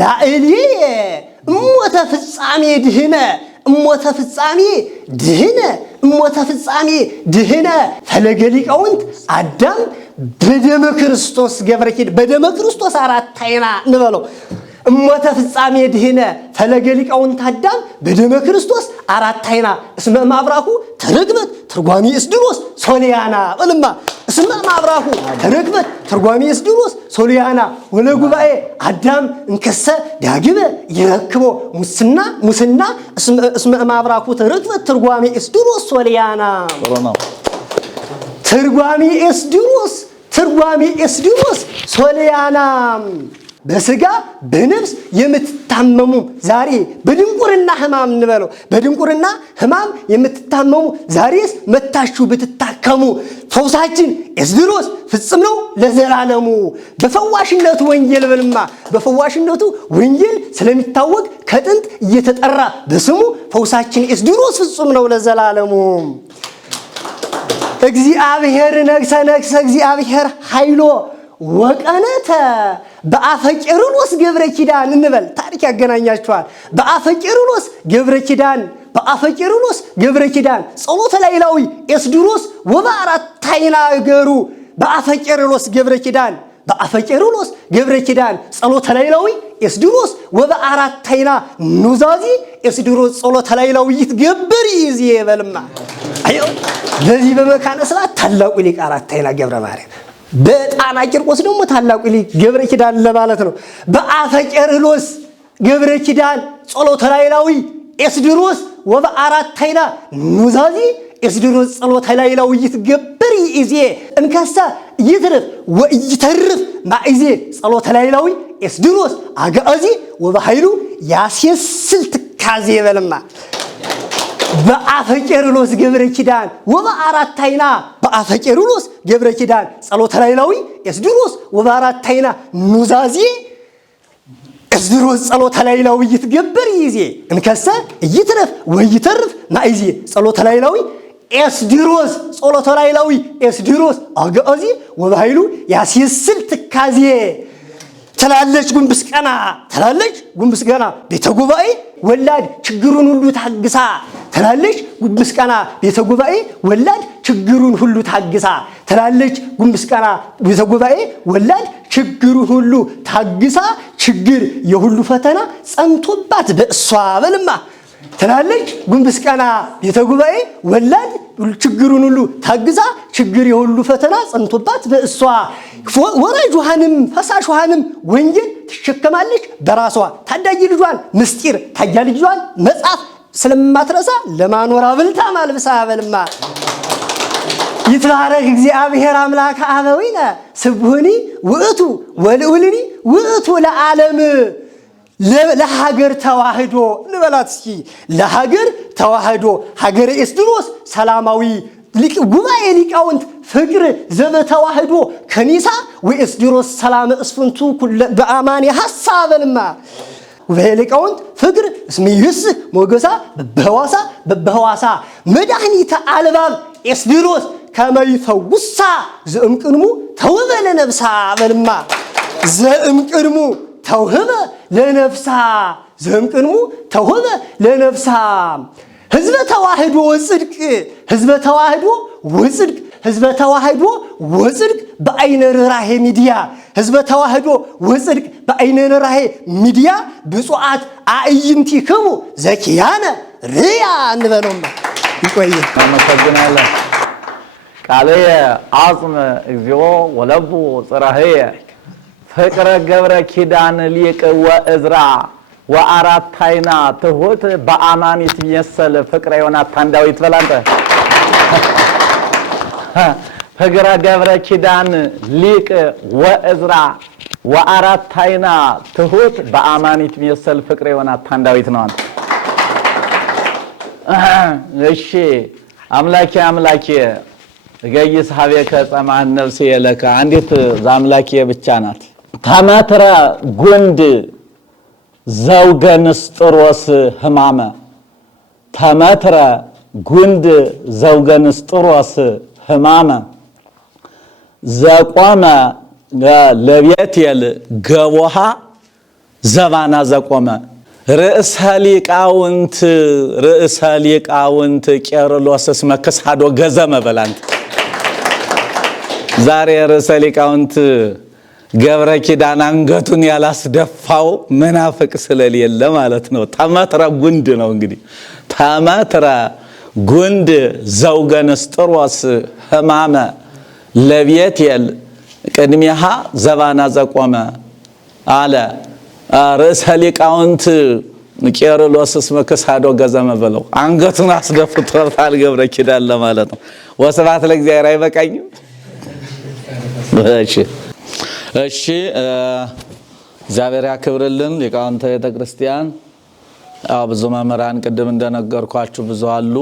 ላዕልየ እሞተ ፍጻሜ ድህነ ፈለገ ሊቃውንት አዳም በደመ ክርስቶስ ገብረኪድ በደመ ክርስቶስ አራታይና እንበለው እሞተ ፍጻሜ ድህነ ፈለገ ሊቃውንት አዳም በደመ ክርስቶስ አራታይና እስመ ማብራኩ ተረግበት ትርጓሜ እስድሮስ ሶሊያና በልማ እስመ ማብራኩ ተረግበት ትርጓሜ እስድሮስ ሶሊያና ወለ ጉባኤ አዳም እንከሰ ዳግመ ይረክቦ ሙስና እስመ ማብራኩ ተረግበት ትርጓሜ እስድሮስ ሶሊያና ትርጓሜ እስድሮስ ሶሊያና በስጋ በነፍስ የምትታመሙ ዛሬ በድንቁርና ሕማም እንበለው በድንቁርና ሕማም የምትታመሙ ዛሬስ መታችሁ ብትታከሙ ፈውሳችን ኤስድሮስ ፍጽም ነው ለዘላለሙ። በፈዋሽነቱ ወንጌል በልማ በፈዋሽነቱ ወንጌል ስለሚታወቅ ከጥንት እየተጠራ በስሙ ፈውሳችን ኤስድሮስ ፍጽም ነው ለዘላለሙ። እግዚአብሔር ነግሰ እግዚአብሔር ኃይሎ ወቀነተ በአፈ ቄርሎስ ገብረ ኪዳን እንበል። ታሪክ ያገናኛቸዋል። በአፈ ቄርሎስ ገብረ ኪዳን ጸሎተ ላዕላዊ ኤስድሮስ ወበአራታይና እገሩ በአፈ ቄርሎስ ገብረ ኪዳን ጸሎተ ላዕላዊ ኤስድሮስ ወበአራታይና ኑዛዜ ኤስድሮስ ጸሎተ ላዕላዊ ይትገብር ይዜ በልማ አዮ በዚህ በመካነ ስብሐት ታላቁ ሊቅ አራታይና ገብረ ማርያም በጣና ቂርቆስ ደግሞ ታላቁ ሊቅ ገብረ ኪዳን ለማለት ነው። በአፈ ቄርሎስ ገብረ ኪዳን ጸሎተ ላዕላዊ ኤስድሮስ ወበአራታይና ኑዛዜ ኤስድሮስ ጸሎተ ላዕላዊ ይትገብር ይዜ እንከሳ ይትርፍ ወይተርፍ ማእዜ ጸሎተ ላዕላዊ ኤስድሮስ አጋዚ ወበኃይሉ ያስየስል ትካዜ በልማ በአፈ ቄርሎስ ገብረ ኪዳን ወበአራታይና በአፈ ቄርሎስ ገብረ ኪዳን ጸሎተ ላዕላዊ ኤስድሮስ ወበአራታይና ኑዛዜ ኤስድሮስ ጸሎተ ላዕላዊ ይትገብር ይዜ እንከሰ ይትረፍ ወይተርፍ ማእዜ ጸሎተ ላዕላዊ ኤስድሮስ ጸሎተ ላዕላዊ ኤስድሮስ አጋዚ ወበኃይሉ ያስየስል ትካዜ ትላለች ጉንብስ ቀና ቤተ ጉባኤ ወላድ ችግሩን ሁሉ ታግሳ ትላለች ጉንብስ ቀና ቤተ ጉባኤ ወላድ ችግሩን ሁሉ ታግሳ ትላለች ጉንብስ ቀና ቤተ ጉባኤ ወላድ ችግሩን ሁሉ ታግሳ ችግር የሁሉ ፈተና ጸንቶባት በእሷ በልማ ትላለች ጉንብስ ቀና ቤተ ጉባኤ ወላድ ችግሩን ሁሉ ታግሳ ችግር የሁሉ ፈተና ጸንቶባት በእሷ ወራጅ ውሃንም ፈሳሽ ውሃንም ወንጌል ትሸከማለች በራሷ ታዳጊ ልጇን ምስጢር ታያጊ ልጇን መጽሐፍ ስለማትረሳ ለማኖር አብልታ ማልብሳ በልማ ይትባረክ እግዚአብሔር አምላከ አበዊነ ስብሑኒ ውእቱ ወልዑልኒ ውእቱ ለዓለም ለሀገር ተዋህዶ እንበላት እስኪ ለሀገር ተዋህዶ ሀገረ ኤስድሮስ ሰላማዊ ጉባኤ ሊቃውንት ፍቅር ዘበተዋህዶ ከኒሳ ወኤስድሮስ ሰላም እስፍንቱ በአማን ሐሳበልማ ጉባኤ ሊቃውንት ፍቅር እስሚይስ ሞገሳ በበህዋሳ መድኃኒተ አልባብ ኤስድሮስ ከመይፈውሳ ዘእምቅድሙ ተውበ ለነፍሳ በልማ ዘእምቅድሙ ተውህበ ለነፍሳ ዘእምቅድሙ ተውህበ ለነፍሳ ህዝበ ተዋህዶ ወጽድቅ በአይነ ርኅራኄ ሚዲያ ህዝበ ተዋህዶ ወጽድቅ በአይነ ርኅራኄ ሚዲያ ብፁዓት አዕይንቲክሙ ዘኪያነ ርያ እንበለውማ ይቆይ። አመሰግናለሁ። ቃልየ አጽም እግዚኦ ወለቡ ጽራህየ ፍቅረ ገብረ ኪዳን ሊቅ ወእዝራ ወአራታይና ትሁት በአማን ይትመሰል ፍቅረ ዮናታን ዳዊት በላንተ ፍቅረ ገብረ ኪዳን ሊቅ ወእዝራ ወአራታይና ትሁት በአማን ይትመሰል ፍቅረ ዮናታን ዳዊት ነው። እሺ አምላኬ ገይስ ሀቤከ ጸማን ነፍሴ የለከ አንዲት ዛምላኬ ብቻ ናት። ተመትረ ጉንድ ዘውገ ንስጥሮስ ህማመ ተመትረ ጉንድ ዘውገ ንስጥሮስ ህማመ ዘቆመ ለቤቴል ገቦሃ ዘባና ዘቆመ ርእሰ ሊቃውንት ቄርሎስ እስመ ክሳዶ ገዘመ በላንት ዛሬ ርእሰ ሊቃውንት ገብረ ኪዳን አንገቱን ያላስደፋው መናፍቅ ስለሌለ ማለት ነው። ተመትረ ጉንድ ነው እንግዲህ ተመትረ ጉንድ ዘውገ ንስጥሮስ ህማመ ለቤቴል ቅድሚሃ ዘባና ዘቆመ አለ ርእሰ ሊቃውንት ቄርሎስ እስመ ክሳዶ ገዘመ በለው አንገቱን አስደፍቶታል ገብረ ኪዳን ለማለት ነው። ወስብሐት ለእግዚአብሔር። አይበቃኝም? እሺ እግዚአብሔር ያክብርልን። ሊቃውንተ ቤተክርስቲያን ብዙ መምህራን ቅድም እንደነገርኳችሁ ብዙ አሉ።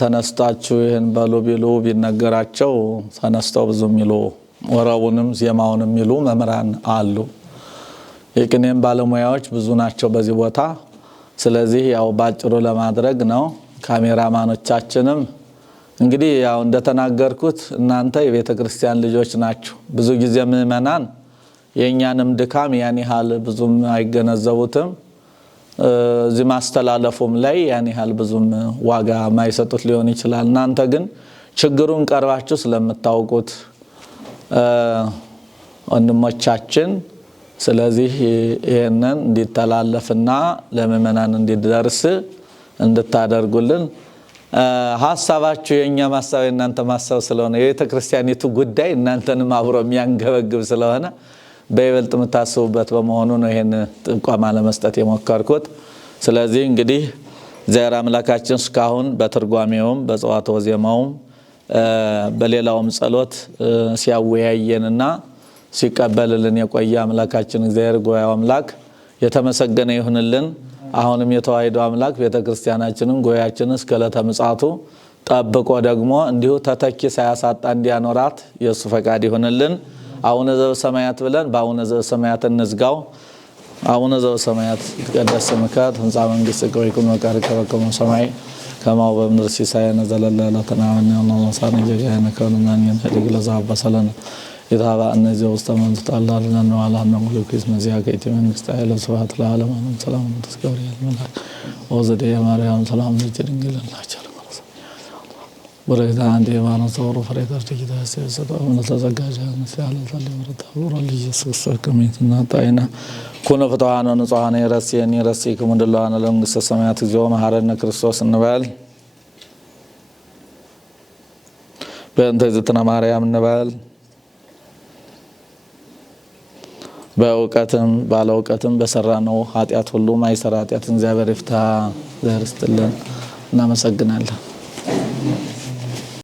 ተነስታችሁ ይህን በሉ ቢሉ ቢነገራቸው ተነስተው ብዙ የሚሉ ወረቡንም ዜማውንም የሚሉ መምህራን አሉ። የቅኔም ባለሙያዎች ብዙ ናቸው በዚህ ቦታ። ስለዚህ ያው ባጭሩ ለማድረግ ነው። ካሜራማኖቻችንም እንግዲህ ያው እንደተናገርኩት እናንተ የቤተክርስቲያን ልጆች ናችሁ። ብዙ ጊዜ ምእመናን የኛንም ድካም ያን ያህል ብዙም አይገነዘቡትም። እዚህ ማስተላለፉም ላይ ያን ያህል ብዙም ዋጋ ማይሰጡት ሊሆን ይችላል። እናንተ ግን ችግሩን ቀርባችሁ ስለምታውቁት ወንድሞቻችን፣ ስለዚህ ይሄንን እንዲተላለፍና ለምእመናን እንዲደርስ እንድታደርጉልን ሐሳባችሁ የኛ ማሳብ እናንተ ማሳብ ስለሆነ የቤተክርስቲያኒቱ ጉዳይ እናንተንም አብሮ የሚያንገበግብ ስለሆነ በይበልጥ የምታስቡበት በመሆኑ ነው ይሄን ጥቆማ ለመስጠት የሞከርኩት። ስለዚህ እንግዲህ እግዚአብሔር አምላካችን እስካሁን በትርጓሜውም በጸዋትወ ዜማውም በሌላውም ጸሎት ሲያወያየንና ሲቀበልልን የቆየ አምላካችን እግዚአብሔር ጉባኤው አምላክ የተመሰገነ ይሁንልን። አሁንም የተዋሕዶ አምላክ ቤተክርስቲያናችንን ጉባኤያችንን እስከ ዕለተ ምጽአቱ ጠብቆ ደግሞ እንዲሁ ተተኪ ሳያሳጣ እንዲያኖራት የእሱ ፈቃድ ይሁንልን። አቡነ ዘበሰማያት ብለን በአቡነ ዘበሰማያት እንዝጋው። አቡነ ዘበሰማያት ይትቀደስ ስምከ ትምጻእ መንግሥትከ ወይኩን ፈቃድከ በከመ በሰማይ ከማሁ በምድር ሲሳየነ ዘለለ ዕለትነ ሀበነ ወነሳነ ጌጋየነ ከመ ንሕነኒ ለዘአበሰለነ ኢታብአነ ዘውስተ መንሱት አላልነን ወአላነ ሙሉክ እስመዚያ ከኢቲ መንግሥት ኃይለ ስብሐት ለዓለመ ዓለም ሰላም ቅዱስ ገብርኤል መልአክ ወዘዴየ ማርያም ሰላም ልጅ ድንግል ናቸው ወረዳ አንዴ ማነው ተወሩ ፍሬተር ትይታ ሲሰጣ ምን ተዘጋጀ መስያለ ተለ ወረዳ ወረልጅ ኢየሱስ ከመይትና ጣይና ኮነ ፍትሃነ ንጹሃነ የረሲየኒ ረሲከ ምንድላነ ለመንግሥተ ሰማያት እግዚኦ መሐረነ ክርስቶስ እንበል። በእንተ እግዝእትነ ማርያም እንበል። በእውቀትም ባለ እውቀትም በሰራነው ኃጢአት ሁሉ ማይሰራ ኃጢአት እግዚአብሔር ይፍታ። ዘርስትልን እናመሰግናለን።